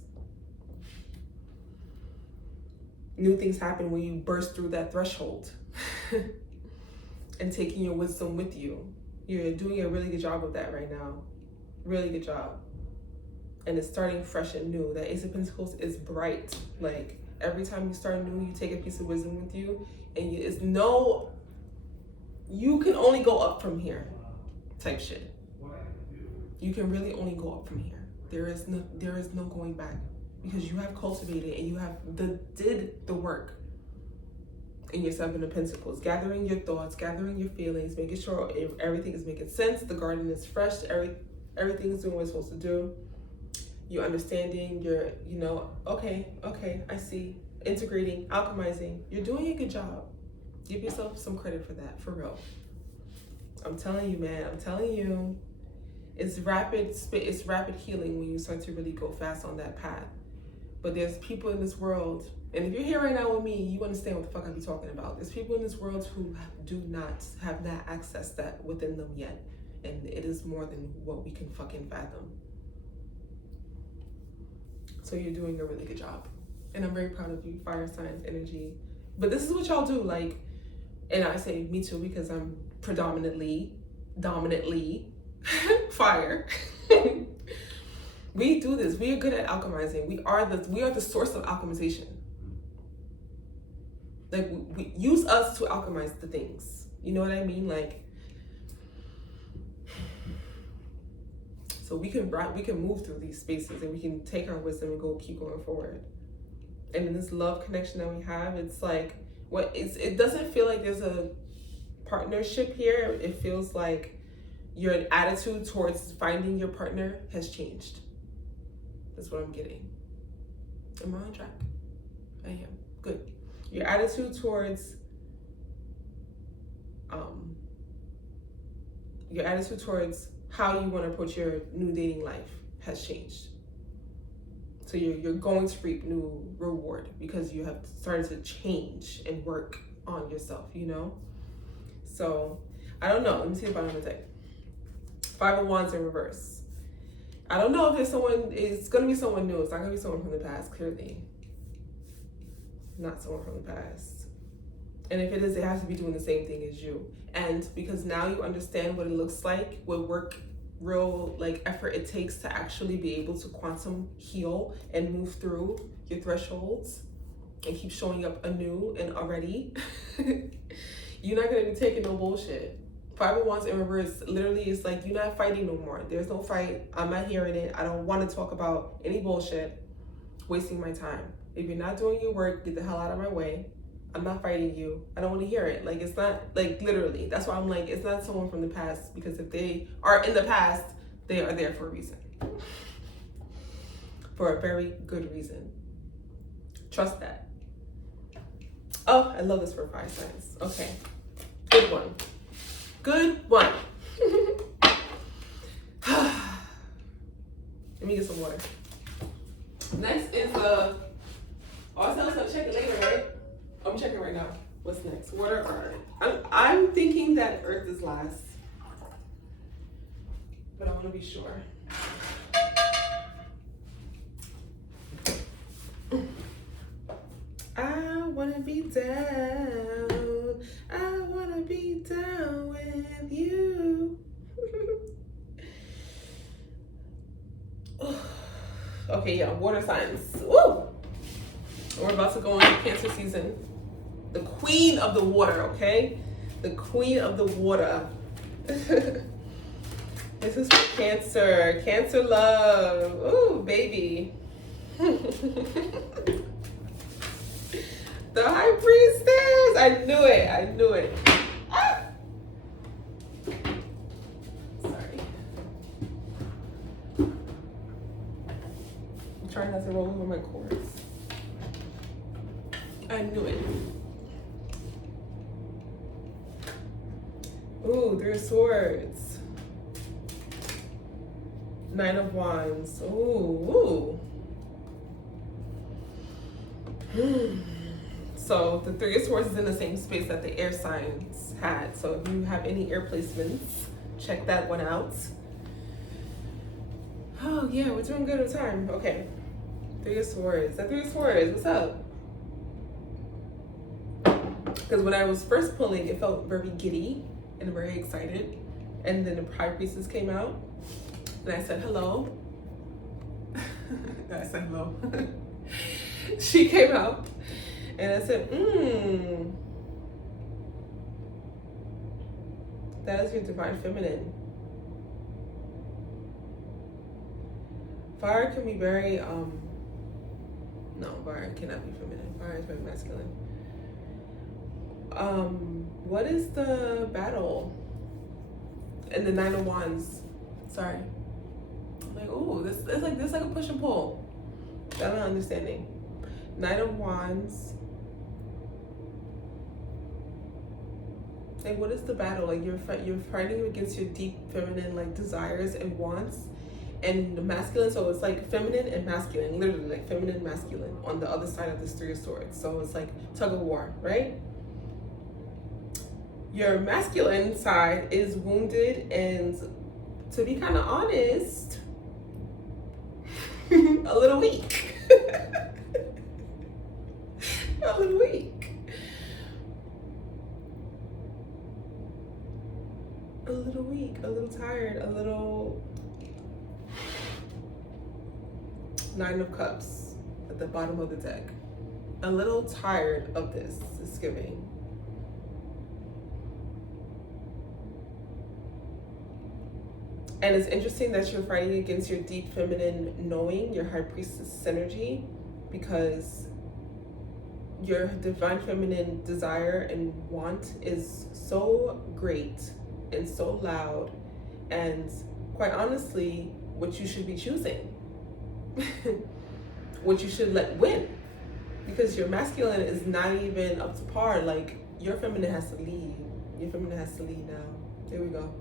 New things happen when you burst through that threshold and taking your wisdom with you. You're doing a really good job of that right now. Really good job. And it's starting fresh and new. That Ace of Pentacles is bright. Like, every time you start new, you take a piece of wisdom with you. And you can only go up from here type shit. You can really only go up from here. There is no going back. Because you have cultivated and you have did the work in your Seven of Pentacles. Gathering your thoughts, gathering your feelings, making sure everything is making sense. The garden is fresh. Everything is doing what it's supposed to do. You're understanding. You're, okay, I see. Integrating, alchemizing. You're doing a good job. Give yourself some credit for that, for real. I'm telling you, man. I'm telling you. It's rapid healing when you start to really go fast on that path. But there's people in this world, and if you're here right now with me, you understand what the fuck I be talking about. There's people in this world who do not have that access that within them yet. And it is more than what we can fucking fathom. So you're doing a really good job. And I'm very proud of you, fire signs, energy. But this is what y'all do, like, and I say me too because I'm dominantly fire. We do this. We are good at alchemizing. We are the source of alchemization. Like, we use us to alchemize the things. You know what I mean? Like, so we can move through these spaces and we can take our wisdom and keep going forward. And in this love connection that we have, it's like it doesn't feel like there's a partnership here. It feels like your attitude towards finding your partner has changed. That's what I'm getting. Am I on track? I am. Good. Your attitude towards how you want to approach your new dating life has changed. So you're going to reap new reward because you have started to change and work on yourself, So I don't know. Let me see the bottom of the deck. Five of Wands in reverse. I don't know if it's going to be someone new. It's not going to be someone from the past, clearly. Not someone from the past. And if it is, it has to be doing the same thing as you. And because now you understand what it looks like, what real effort it takes to actually be able to quantum heal and move through your thresholds and keep showing up anew and already, you're not going to be taking no bullshit. Five of Wands in reverse literally is like, you're not fighting no more. There's no fight. I'm not hearing it. I don't want to talk about any bullshit. Wasting my time. If you're not doing your work, get the hell out of my way. I'm not fighting you. I don't want to hear it. Like, it's not, literally. That's why I'm like, it's not someone from the past. Because if they are in the past, they are there for a reason. For a very good reason. Trust that. Oh, I love this for fire signs. Okay. Good one. Good one. Let me get some water. Next is oh, I was gonna check it later, right? I'm checking right now. What's next? Water or earth? I'm thinking that earth is last, but I want to be sure. I want to be down. I want to be down with you. Okay, yeah, water signs. Woo! We're about to go into Cancer season. The queen of the water, okay? The queen of the water. This is for Cancer. Cancer love. Ooh, baby. The High Priestess. I knew it. I knew it. Ah! Sorry. I'm trying not to roll over my cords. I knew it. Ooh, 3 of Swords. 9 of Wands. Ooh, ooh. So the Three of Swords is in the same space that the air signs had. So if you have any air placements, check that one out. Oh yeah, we're doing good with time. Okay. Three of Swords. That Three of Swords, what's up? Because when I was first pulling, it felt very giddy and very excited. And then the High Priestess came out. And I said, hello. I said hello. She came out. And I said, that is your divine feminine. Fire can be very, no, fire cannot be feminine. Fire is very masculine. What is the battle? And the Nine of Wands. Sorry. I'm like, ooh, this is like a push and pull. I'm not understanding. Nine of Wands. Like, what is the battle? Like, you're fighting against your deep feminine like desires and wants, and the masculine. So it's like feminine and masculine, literally like feminine, masculine on the other side of this Three of Swords. So it's like tug of war, right? Your masculine side is wounded, and to be kind of honest, a little weak. A little weak. A little weak, a little tired, a little... Nine of Cups at the bottom of the deck. A little tired of this is giving. And it's interesting that you're fighting against your deep feminine knowing, your High Priestess energy, because your divine feminine desire and want is so great and so loud, and quite honestly, what you should be choosing. What you should let win, because your masculine is not even up to par. Like, your feminine has to lead. Your feminine has to lead now. There we go.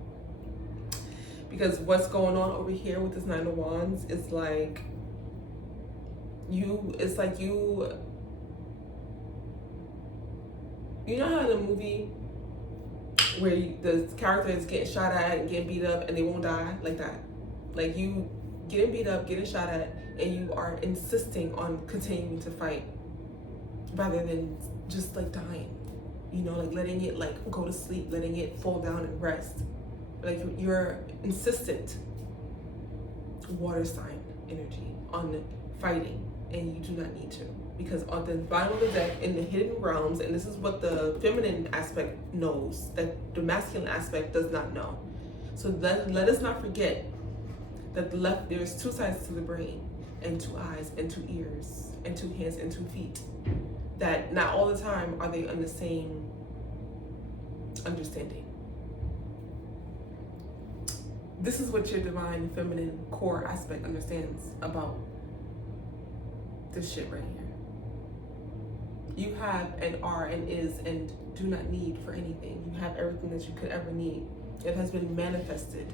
Because what's going on over here with this Nine of Wands is like you know how in a movie where the character is getting shot at and getting beat up and they won't die, like that. Like, you getting beat up, getting shot at, and you are insisting on continuing to fight rather than just like dying, you know, like letting it like go to sleep, letting it fall down and rest. Like, you're insistent water sign energy on fighting, and you do not need to, because on the bottom of the deck in the hidden realms, and this is what the feminine aspect knows that the masculine aspect does not know. So let us not forget that there's two sides to the brain, and two eyes, and two ears, and two hands, and 2 feet. That not all the time are they on the same understanding. This is what your divine feminine core aspect understands about this shit right here. You have and are and is and do not need for anything. You have everything that you could ever need. It has been manifested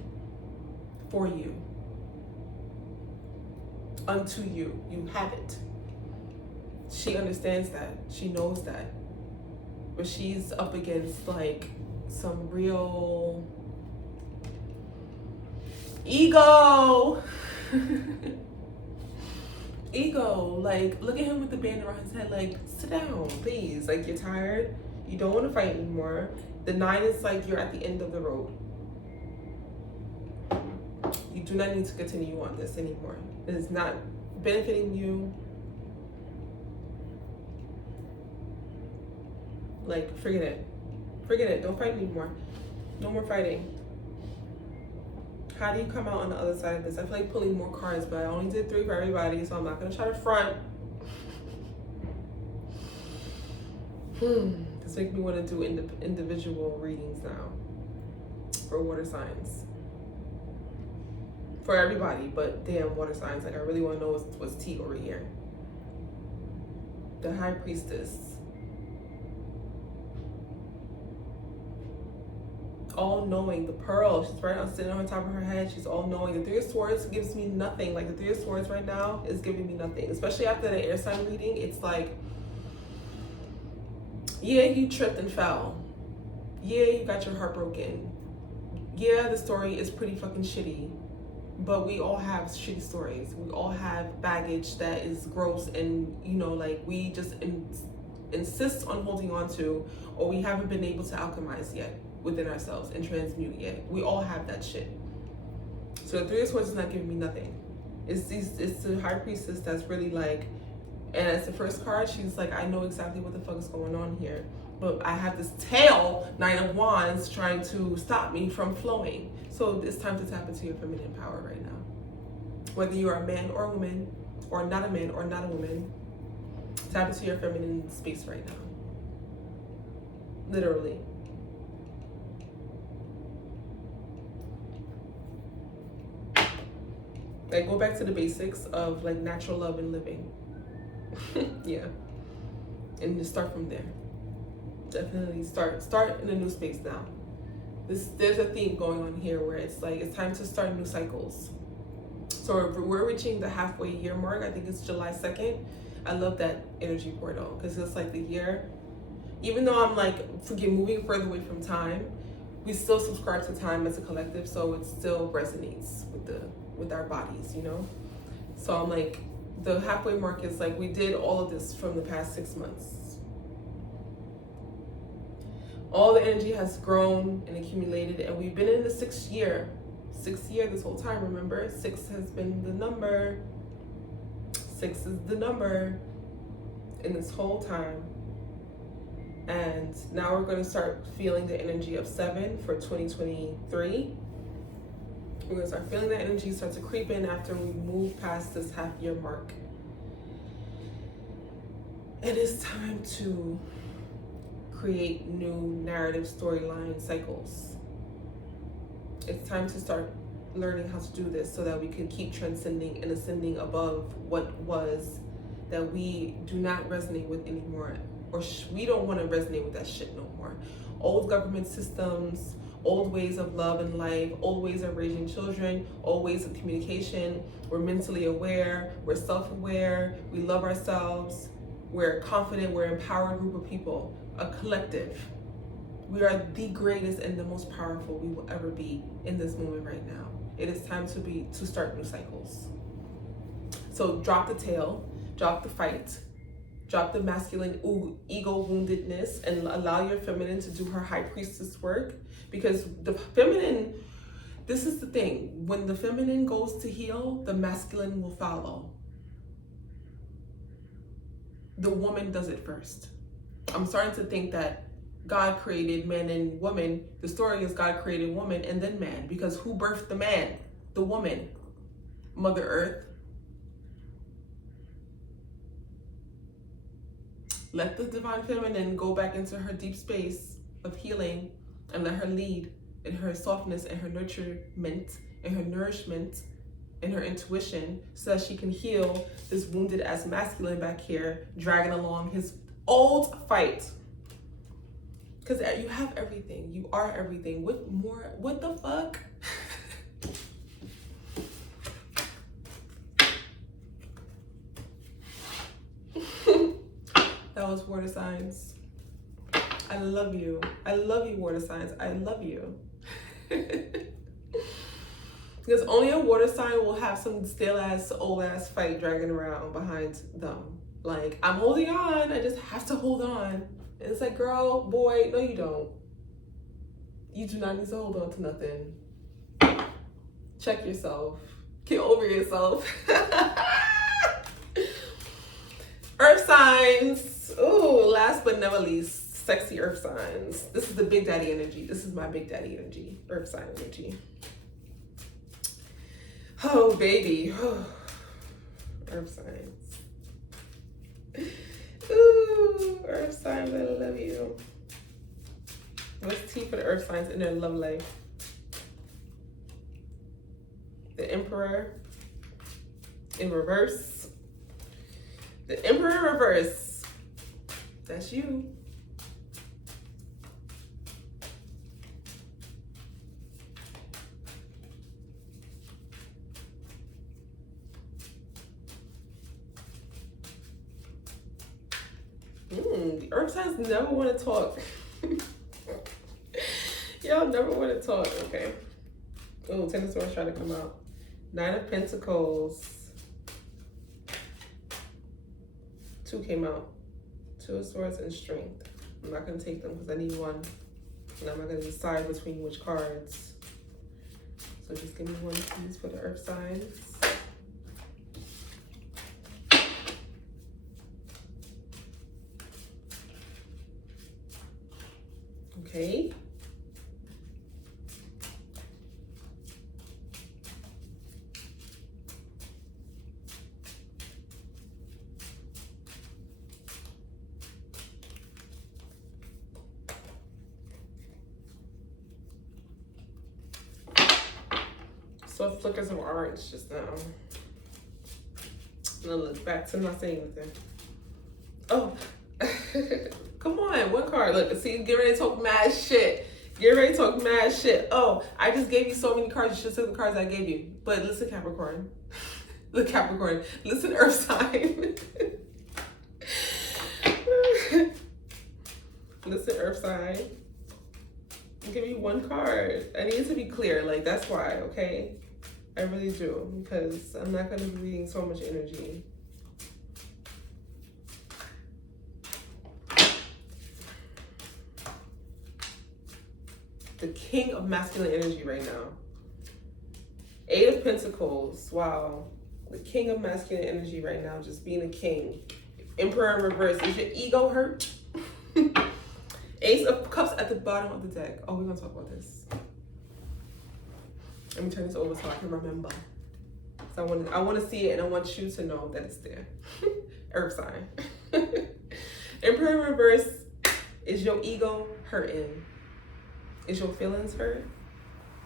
for you. Unto you. You have it. She understands that. She knows that. But she's up against like some real ego. Ego. Like, look at him with the band around his head. Like, sit down, please. Like, you're tired. You don't want to fight anymore. The 9 is like you're at the end of the road. You do not need to continue on this anymore. It is not benefiting you. Like, forget it. Forget it. Don't fight anymore. No more fighting. How do you come out on the other side of this? I feel like pulling more cards, but I only did 3 for everybody, so I'm not going to try to front. This makes me want to do individual readings now for water signs. For everybody, but damn, water signs. Like, I really want to know what's tea over here. The High Priestess. All-knowing, the pearl, she's right on sitting on top of her head. She's all-knowing. The 3 of Swords gives me nothing. Like, the 3 of Swords right now is giving me nothing, especially after the air sign reading. It's like Yeah, you tripped and fell. Yeah, you got your heart broken. Yeah, the story is pretty fucking shitty. But we all have shitty stories. We all have baggage that is gross and, you know, like we just insist on holding on to, or we haven't been able to alchemize yet within ourselves and transmute yet. We all have that shit. So the Three of Swords is not giving me nothing. It's the High Priestess that's really like, and as the first card, she's like, I know exactly what the fuck is going on here. But I have this tail, Nine of Wands, trying to stop me from flowing. So it's time to tap into your feminine power right now. Whether you are a man or a woman, or not a man or not a woman, tap into your feminine space right now. Literally. Like, go back to the basics of like natural love and living. Yeah. And just start from there. Definitely start in a new space now. There's a theme going on here where it's like it's time to start new cycles. So we're reaching the halfway year mark. I think it's July 2nd. I love that energy portal because it's like the year. Even though I'm like moving further away from time, we still subscribe to time as a collective, so it still resonates with our bodies, you know. So I'm like, the halfway mark is like we did all of this from the past 6 months. All the energy has grown and accumulated, and we've been in the sixth year this whole time. Remember, 6 has been the number. 6 is the number in this whole time. And now we're going to start feeling the energy of 7 for 2023. We're going to start feeling that energy start to creep in after we move past this half year mark. It is time to create new narrative storyline cycles. It's time to start learning how to do this so that we can keep transcending and ascending above what was that we do not resonate with anymore, or we don't want to resonate with that shit no more. Old government systems, old ways of love and life, old ways of raising children, old ways of communication. We're mentally aware, we're self-aware, we love ourselves, we're confident, we're an empowered group of people, a collective. We are the greatest and the most powerful we will ever be in this moment right now. It is time to start new cycles. So drop the tail, drop the fight, drop the masculine ego woundedness, and allow your feminine to do her high priestess work. Because the feminine, this is the thing, when the feminine goes to heal, the masculine will follow. The woman does it first. I'm starting to think that God created man and woman. The story is God created woman and then man, because who birthed the man? The woman, Mother Earth. Let the divine feminine go back into her deep space of healing and let her lead in her softness and her nurturement and her nourishment and her intuition so that she can heal this wounded ass masculine back here, dragging along his old fight. Because you have everything. You are everything. What the fuck? That was water signs. I love you. I love you, water signs. I love you. Because only a water sign will have some stale ass, old ass fight dragging around behind them. Like, I'm holding on. I just have to hold on. And it's like, girl, boy, no you don't. You do not need to hold on to nothing. Check yourself. Get over yourself. Earth signs. Ooh, last but never least, sexy earth signs. This is the big daddy energy. This is my big daddy energy. Earth sign energy. Oh, baby. Earth signs. Ooh, earth signs, I love you. What's tea for the earth signs in their love life? The Emperor in reverse. The Emperor in reverse. That's you. The earth signs never want to talk. Y'all never want to talk. Okay. Oh, Ten of Swords trying to come out. Nine of Pentacles. 2 came out. 2 of Swords and Strength. I'm not going to take them because I need one. And I'm not going to decide between which cards. So just give me one, please, for the earth signs. Okay. So flickers of orange just now. And then look back to not saying anything. Oh, come on, one card. Look, see, get ready to talk mad shit. Get ready to talk mad shit. Oh, I just gave you so many cards. You should take the cards I gave you. But listen, Capricorn. Look, Capricorn. Listen, Earth sign. Listen, Earth sign. Give me one card. I need it to be clear. Like, that's why, okay? I really do. Because I'm not going to be reading so much energy. The King of Masculine Energy right now. 8 of Pentacles. Wow. The King of Masculine Energy right now. Just being a king. Emperor in reverse. Is your ego hurt? Ace of Cups at the bottom of the deck. Oh, we're going to talk about this. Let me turn this over so I can remember. So I want to see it and I want you to know that it's there. Earth sign. Emperor in reverse. Is your ego hurting? Is your feelings hurt?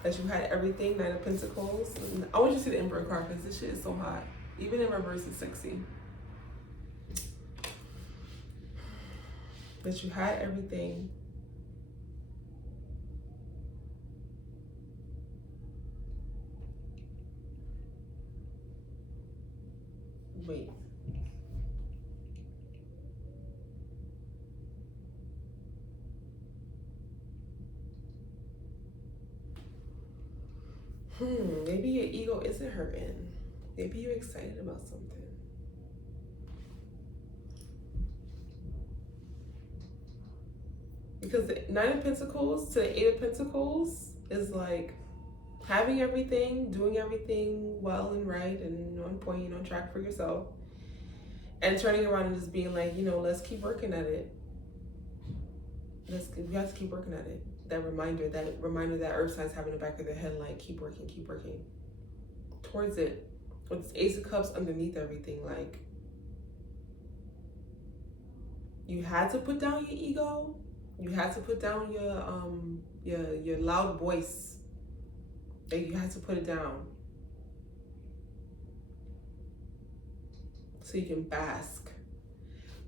That you had everything, 9 of Pentacles. I want you to see the Emperor card because this shit is so hot. Even in reverse, it's sexy. That you had everything. Wait. Maybe your ego isn't hurting. Maybe you're excited about something. Because the 9 of Pentacles to the 8 of Pentacles is like having everything, doing everything well and right and on point and on track for yourself. And turning around and just being like, you know, let's keep working at it. We have to keep working at it. That reminder that earth signs have in the back of their head, like, keep working towards it. With this Ace of Cups underneath everything, like, you had to put down your ego. You had to put down your loud voice. Like, you had to put it down so you can bask.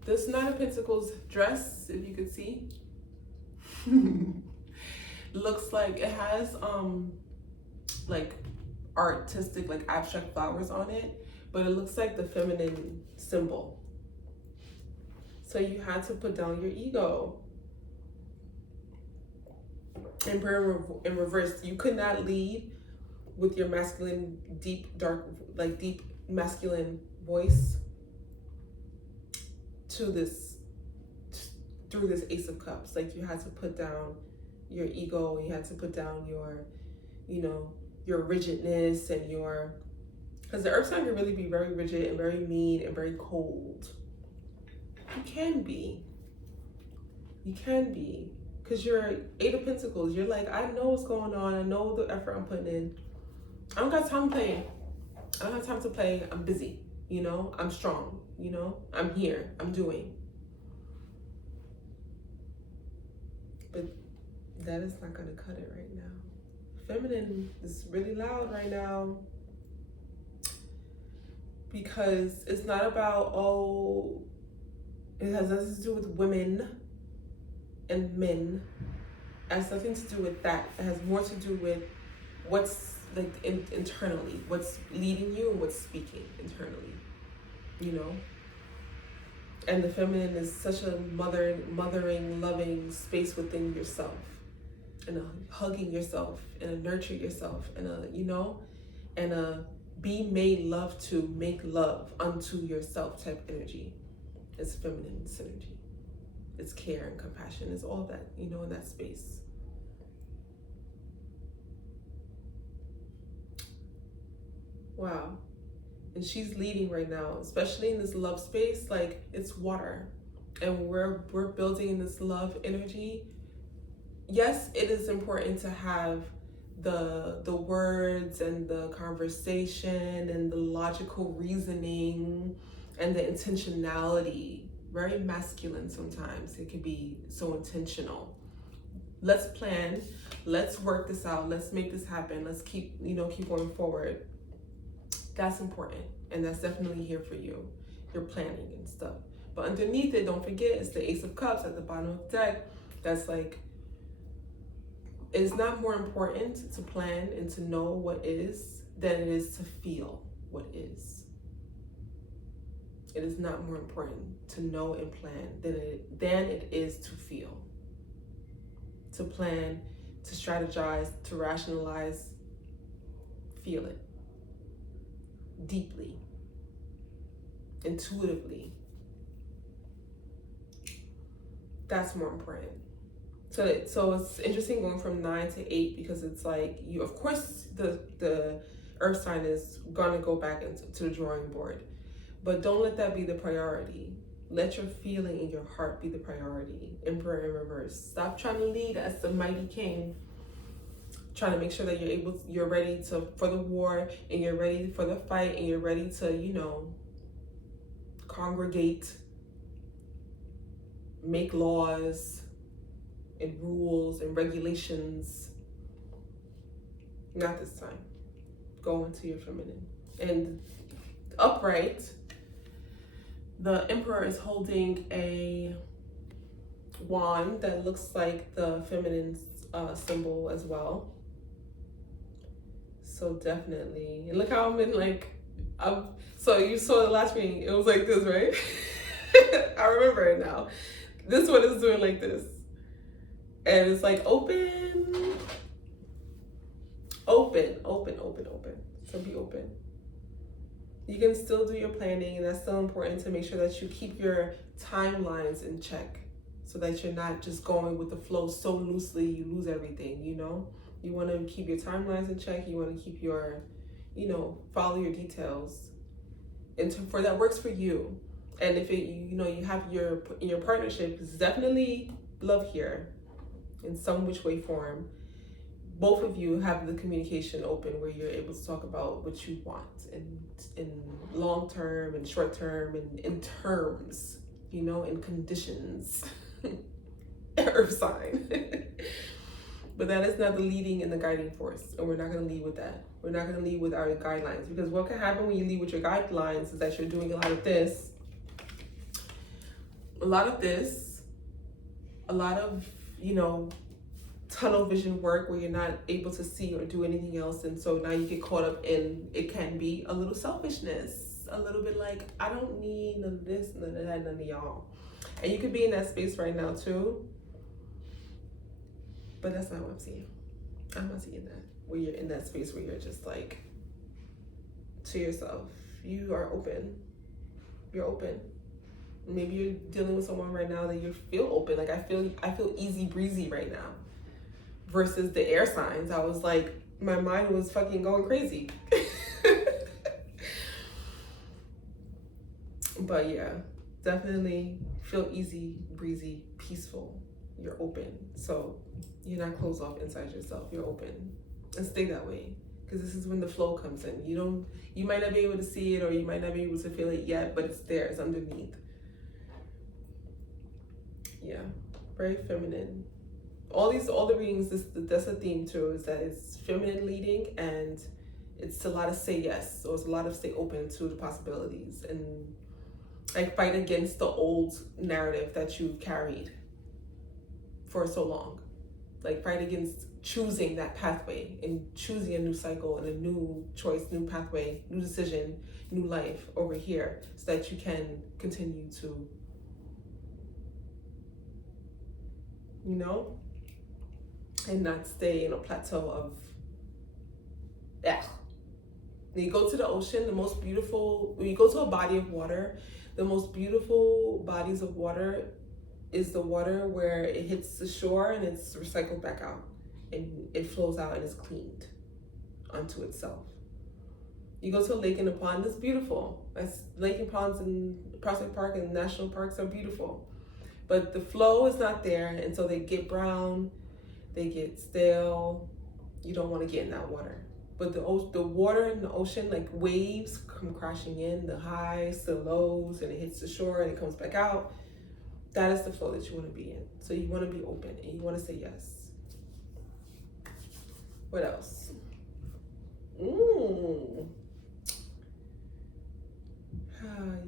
This 9 of Pentacles dress, if you could see, looks like it has like artistic, like abstract flowers on it, but it looks like the feminine symbol. So you had to put down your ego. Emperor in reverse. You could not lead with your masculine, deep, dark, like deep masculine voice to this, through this Ace of Cups. Like, you had to put down your ego, and you had to put down your, you know, your rigidness and your, because the earth sign can really be very rigid and very mean and very cold. You can be, because you're 8 of Pentacles. You're like, I know what's going on. I know the effort I'm putting in. I don't got time to play. I don't have time to play. I'm busy, you know? I'm strong, you know? I'm here. I'm doing. But that is not going to cut it right now. Feminine is really loud right now. Because it's not about, oh, it has nothing to do with women and men. It has nothing to do with that. It has more to do with what's like internally, what's leading you and what's speaking internally, you know? And the feminine is such a mothering, loving space within yourself, and a hugging yourself, and a nurture yourself, and a, you know, and a be made love to, make love unto yourself type energy. It's feminine synergy. It's care and compassion. It's all that, you know, in that space. Wow. And she's leading right now, especially in this love space. Like, it's water, and we're building in this love energy. Yes, it is important to have the words and the conversation and the logical reasoning and the intentionality. Very masculine sometimes. It can be so intentional. Let's plan. Let's work this out. Let's make this happen. Let's keep going forward. That's important, and that's definitely here for you. You're planning and stuff. But underneath it, don't forget, it's the Ace of Cups at the bottom of the deck. That's like, it's not more important to plan and to know what is than it is to feel what is. It is not more important to know and plan than it is to feel. To plan, to strategize, to rationalize, feel it. Deeply, intuitively. That's more important. So it's interesting going from 9 to 8, because it's like, you, of course, the earth sign is gonna go back into the drawing board, but don't let that be the priority. Let your feeling in your heart be the priority. Emperor in reverse. Stop trying to lead as the mighty king, trying to make sure that you're ready for the war, and you're ready for the fight, and you're ready to, you know, congregate, make laws and rules and regulations. Not this time. Go into your feminine. And upright, the Emperor is holding a wand that looks like the feminine symbol as well. So definitely, and look how I'm in, like, so you saw the last reading, it was like this, right? I remember it now. This one is doing like this, and it's like open. So be open. You can still do your planning, and that's still important to make sure that you keep your timelines in check, so that you're not just going with the flow so loosely you lose everything, you know? You want to keep your timelines in check. You want to keep your, you know, follow your details, and for that works for you. And if it, you know, you have your partnership, it's definitely love here in some which way form. Both of you have the communication open, where you're able to talk about what you want in long term and short term, and in terms, you know, in conditions. Earth sign. But that is not the leading and the guiding force, and we're not going to lead with that. We're not going to lead with our guidelines, because what can happen when you lead with your guidelines is that you're doing a lot of this, you know, tunnel vision work, where you're not able to see or do anything else, and so now you get caught up in, it can be a little selfishness, a little bit like, I don't need none of this, none of that, none of y'all. And you could be in that space right now too. But that's not what I'm seeing. I'm not seeing that. Where you're in that space where you're just like, to yourself. You are open. You're open. Maybe you're dealing with someone right now that you feel open. Like, I feel easy breezy right now. Versus the air signs. I was like, my mind was fucking going crazy. But yeah, definitely feel easy, breezy, peaceful. You're open. So you're not closed off inside yourself. You're open, and stay that way, because this is when the flow comes in. You might not be able to see it, or you might not be able to feel it yet, but it's there. It's underneath. Yeah, very feminine. All the readings, that's a theme too, is that it's feminine leading, and it's a lot of say yes. So it's a lot of stay open to the possibilities, and like fight against the old narrative that you carried for so long. Like, fight against choosing that pathway and choosing a new cycle and a new choice, new pathway, new decision, new life over here, so that you can continue to you know, and not stay in a plateau of, yeah. When you go to the ocean, the most beautiful, when you go to a body of water, the most beautiful bodies of water is the water where it hits the shore and it's recycled back out and it flows out and is cleaned onto itself. You go to a lake and a pond, it's beautiful. Lake and ponds in Prospect Park and national parks are beautiful. But the flow is not there, and so they get brown, they get stale. You don't want to get in that water. But the water in the ocean, like waves come crashing in, the highs, the lows, and it hits the shore and it comes back out. That is the flow that you want to be in. So you want to be open and you want to say yes. What else?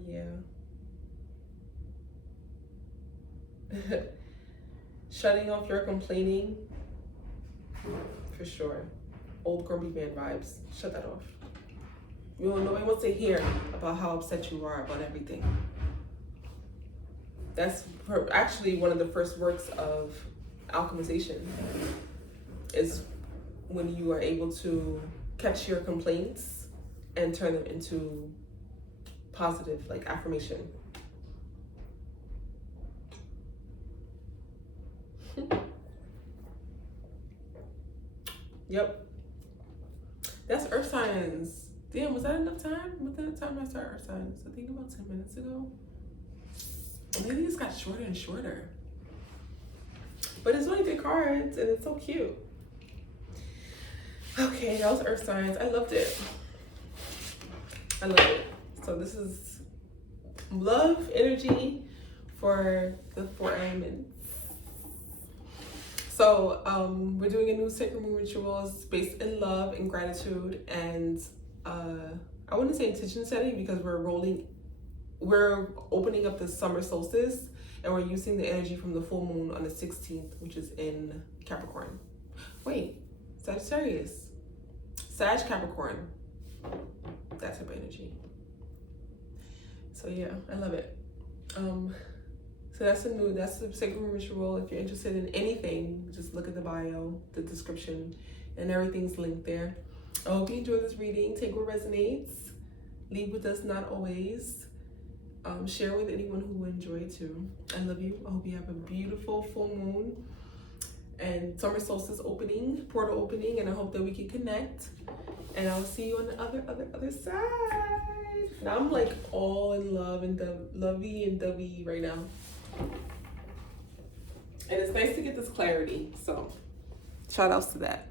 Yeah. Shutting off your complaining, for sure. Old grumpy man vibes. Shut that off. Nobody wants to hear about how upset you are about everything. That's actually one of the first works of alchemization, is when you are able to catch your complaints and turn them into positive, like affirmation. Yep. That's earth signs. Damn, was that enough time? What time I start earth signs? I think about 10 minutes ago. Maybe it's got shorter and shorter. But it's only 3 cards and it's so cute. Okay, that was earth signs. I loved it. I love it. So this is love energy for the 4 elements. So we're doing a new sacred moon ritual. It's based in love and gratitude, and I wouldn't say intention setting because we're opening up the summer solstice, and we're using the energy from the full moon on the 16th, which is in Capricorn. Wait, Sagittarius. Sag Capricorn. That type of energy. So yeah, I love it. So that's the sacred moon ritual. If you're interested in anything, just look at the bio, the description, and everything's linked there. I hope you enjoy this reading. Take what resonates. Leave with us, not always. Share with anyone who will enjoy it too. I love you. I hope you have a beautiful full moon and summer solstice opening, portal opening, and I hope that we can connect. And I'll see you on the other side. Now I'm like all in love and lovey and dovey right now. And it's nice to get this clarity. So shout outs to that.